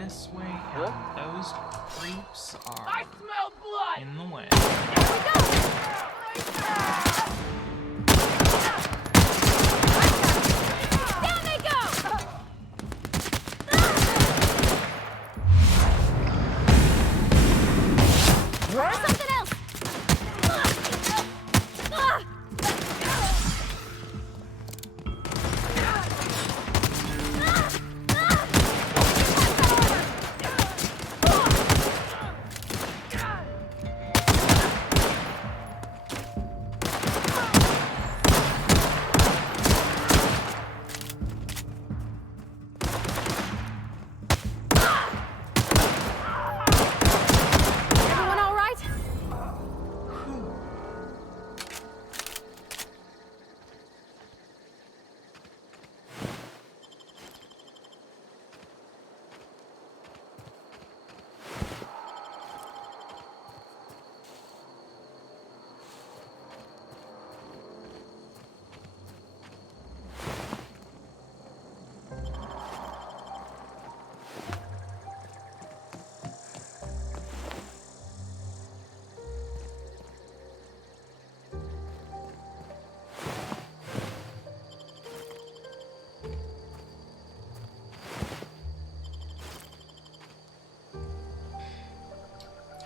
this way, and those creeps are I smell blood! in the way. Down they go! Or something else! Everyone all right?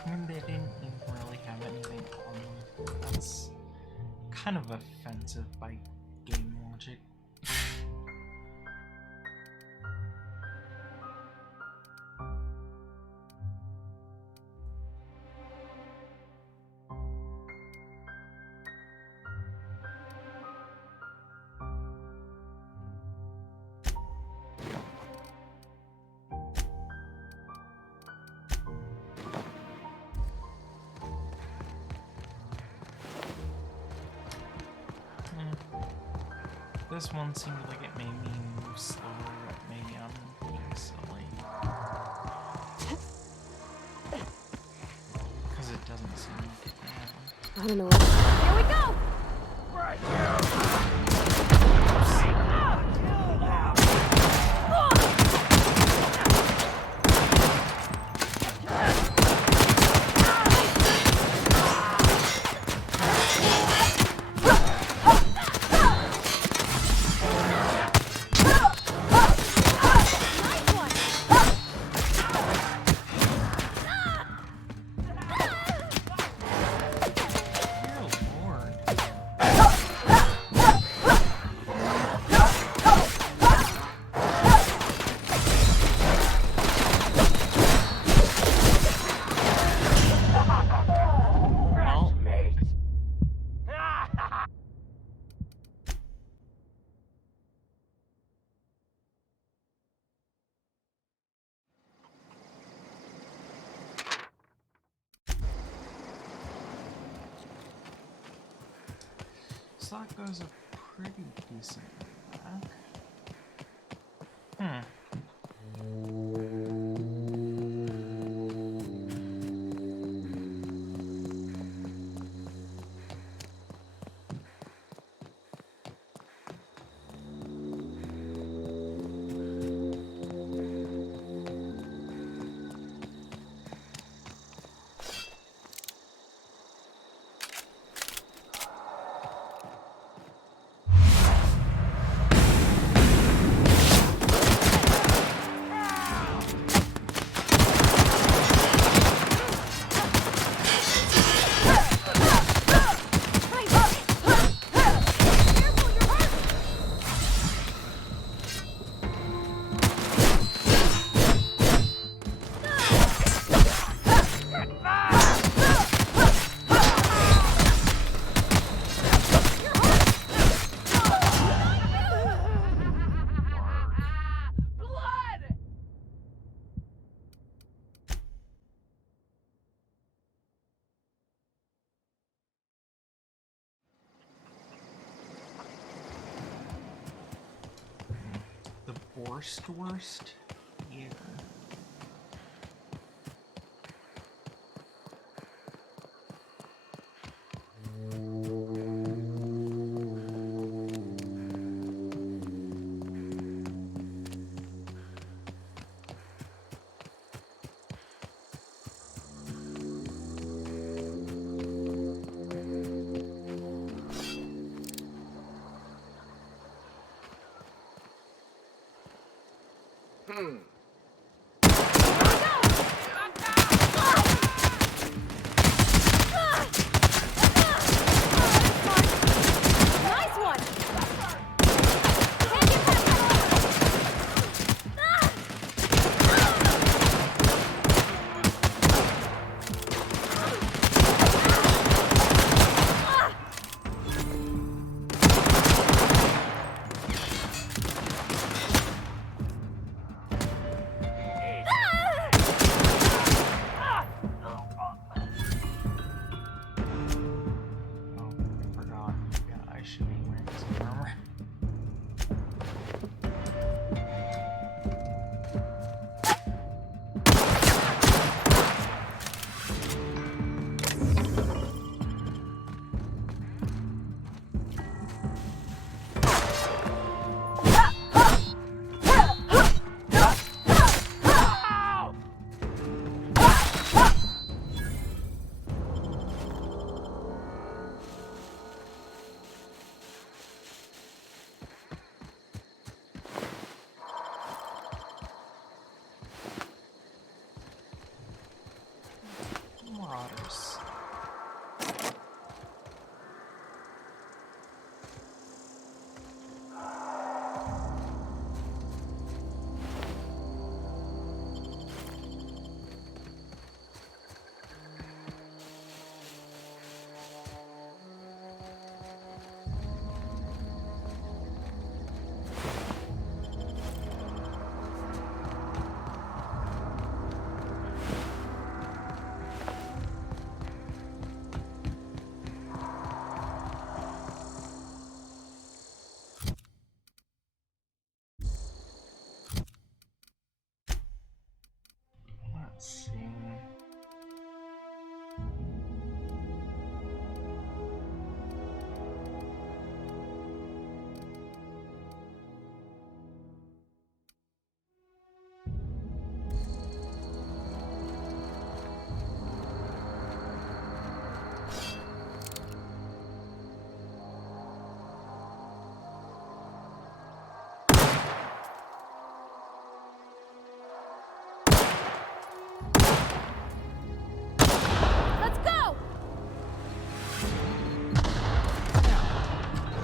I mean, they didn't even really have anything on them. That's kind of offensive by game logic. This one seemed like it made me move slower. Maybe I'm being silly. Because it doesn't seem like it now. I don't know. Here we go! So that goes a pretty decent back. Worst? Yeah. Let's see. Let's go!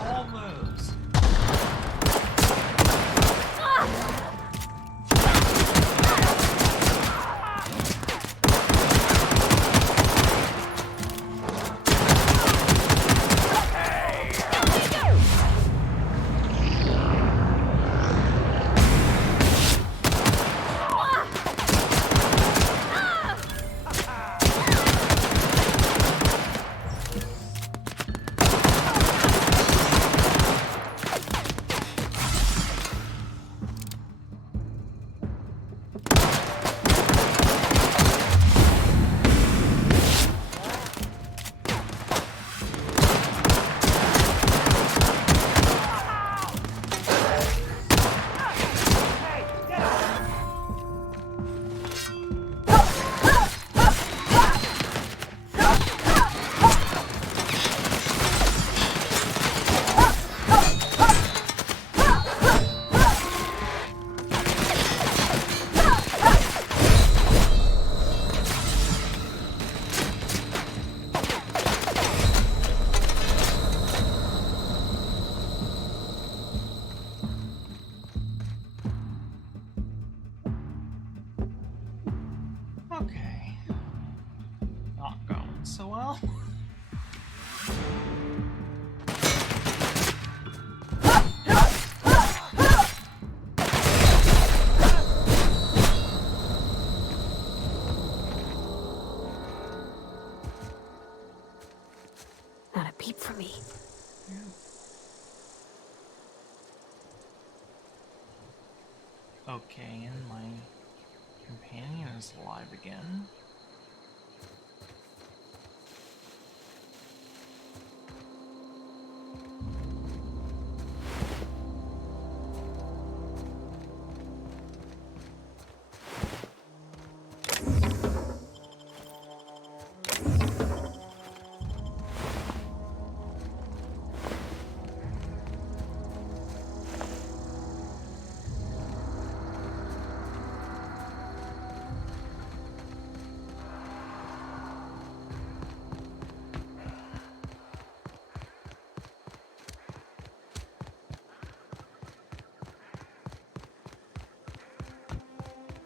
Almost. Okay. Not going so well. Not a peep from me. Okay, and my companion is alive again.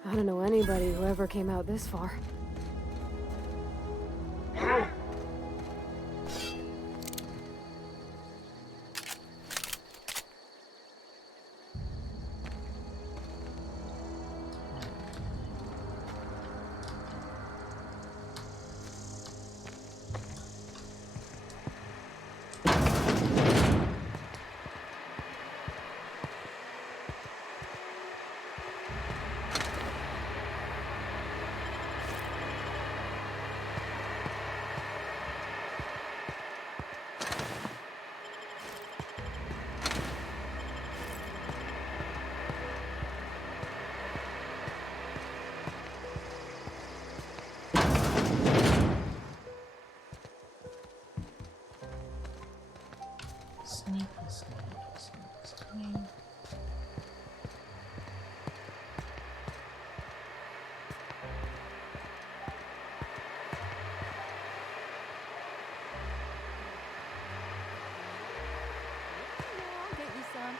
I don't know anybody who ever came out this far. Sneak, sneak, sneak, sneak. I'll get you some.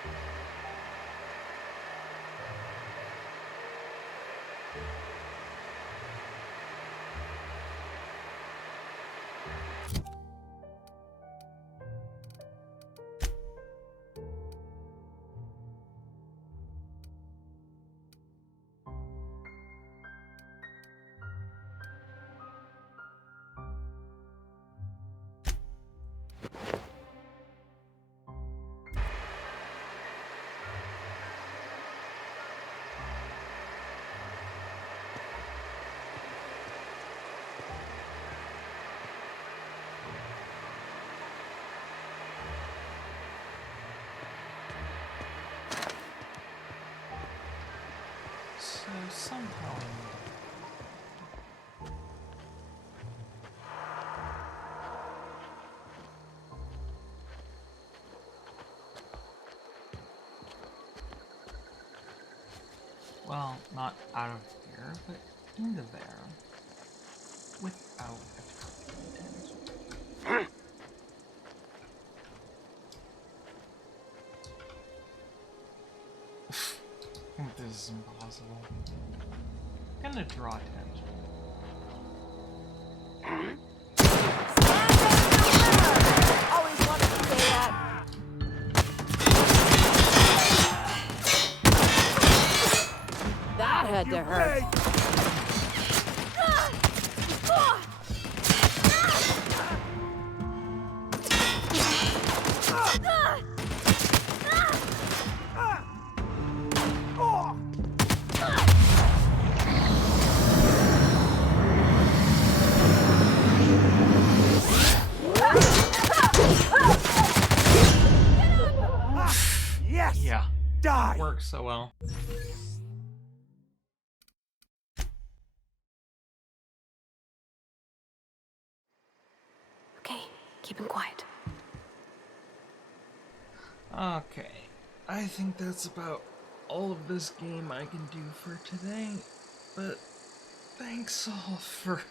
somehow I need it. Well, not out of here, but into there. Without attracting attention. I think this is impossible. I'm gonna draw attention. Always wanted to say that. That had to hurt. Yes! Yeah. Die! It works so well. Okay, keep him quiet. Okay. I think that's about all of this game I can do for today. But thanks all for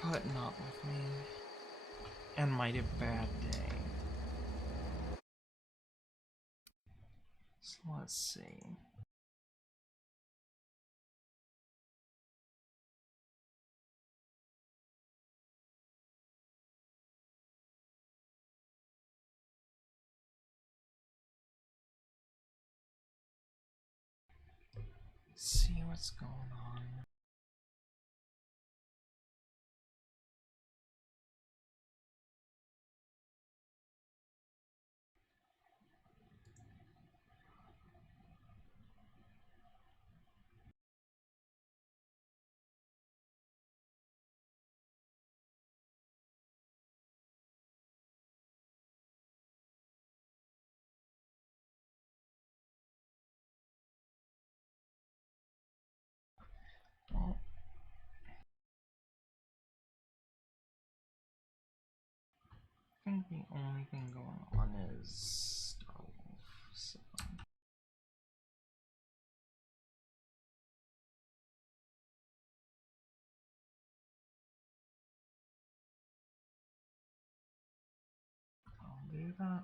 putting up with me and my bad day. So let's see. See what's going on. Well, I think the only thing going on is Starwolf, so. I'll do that.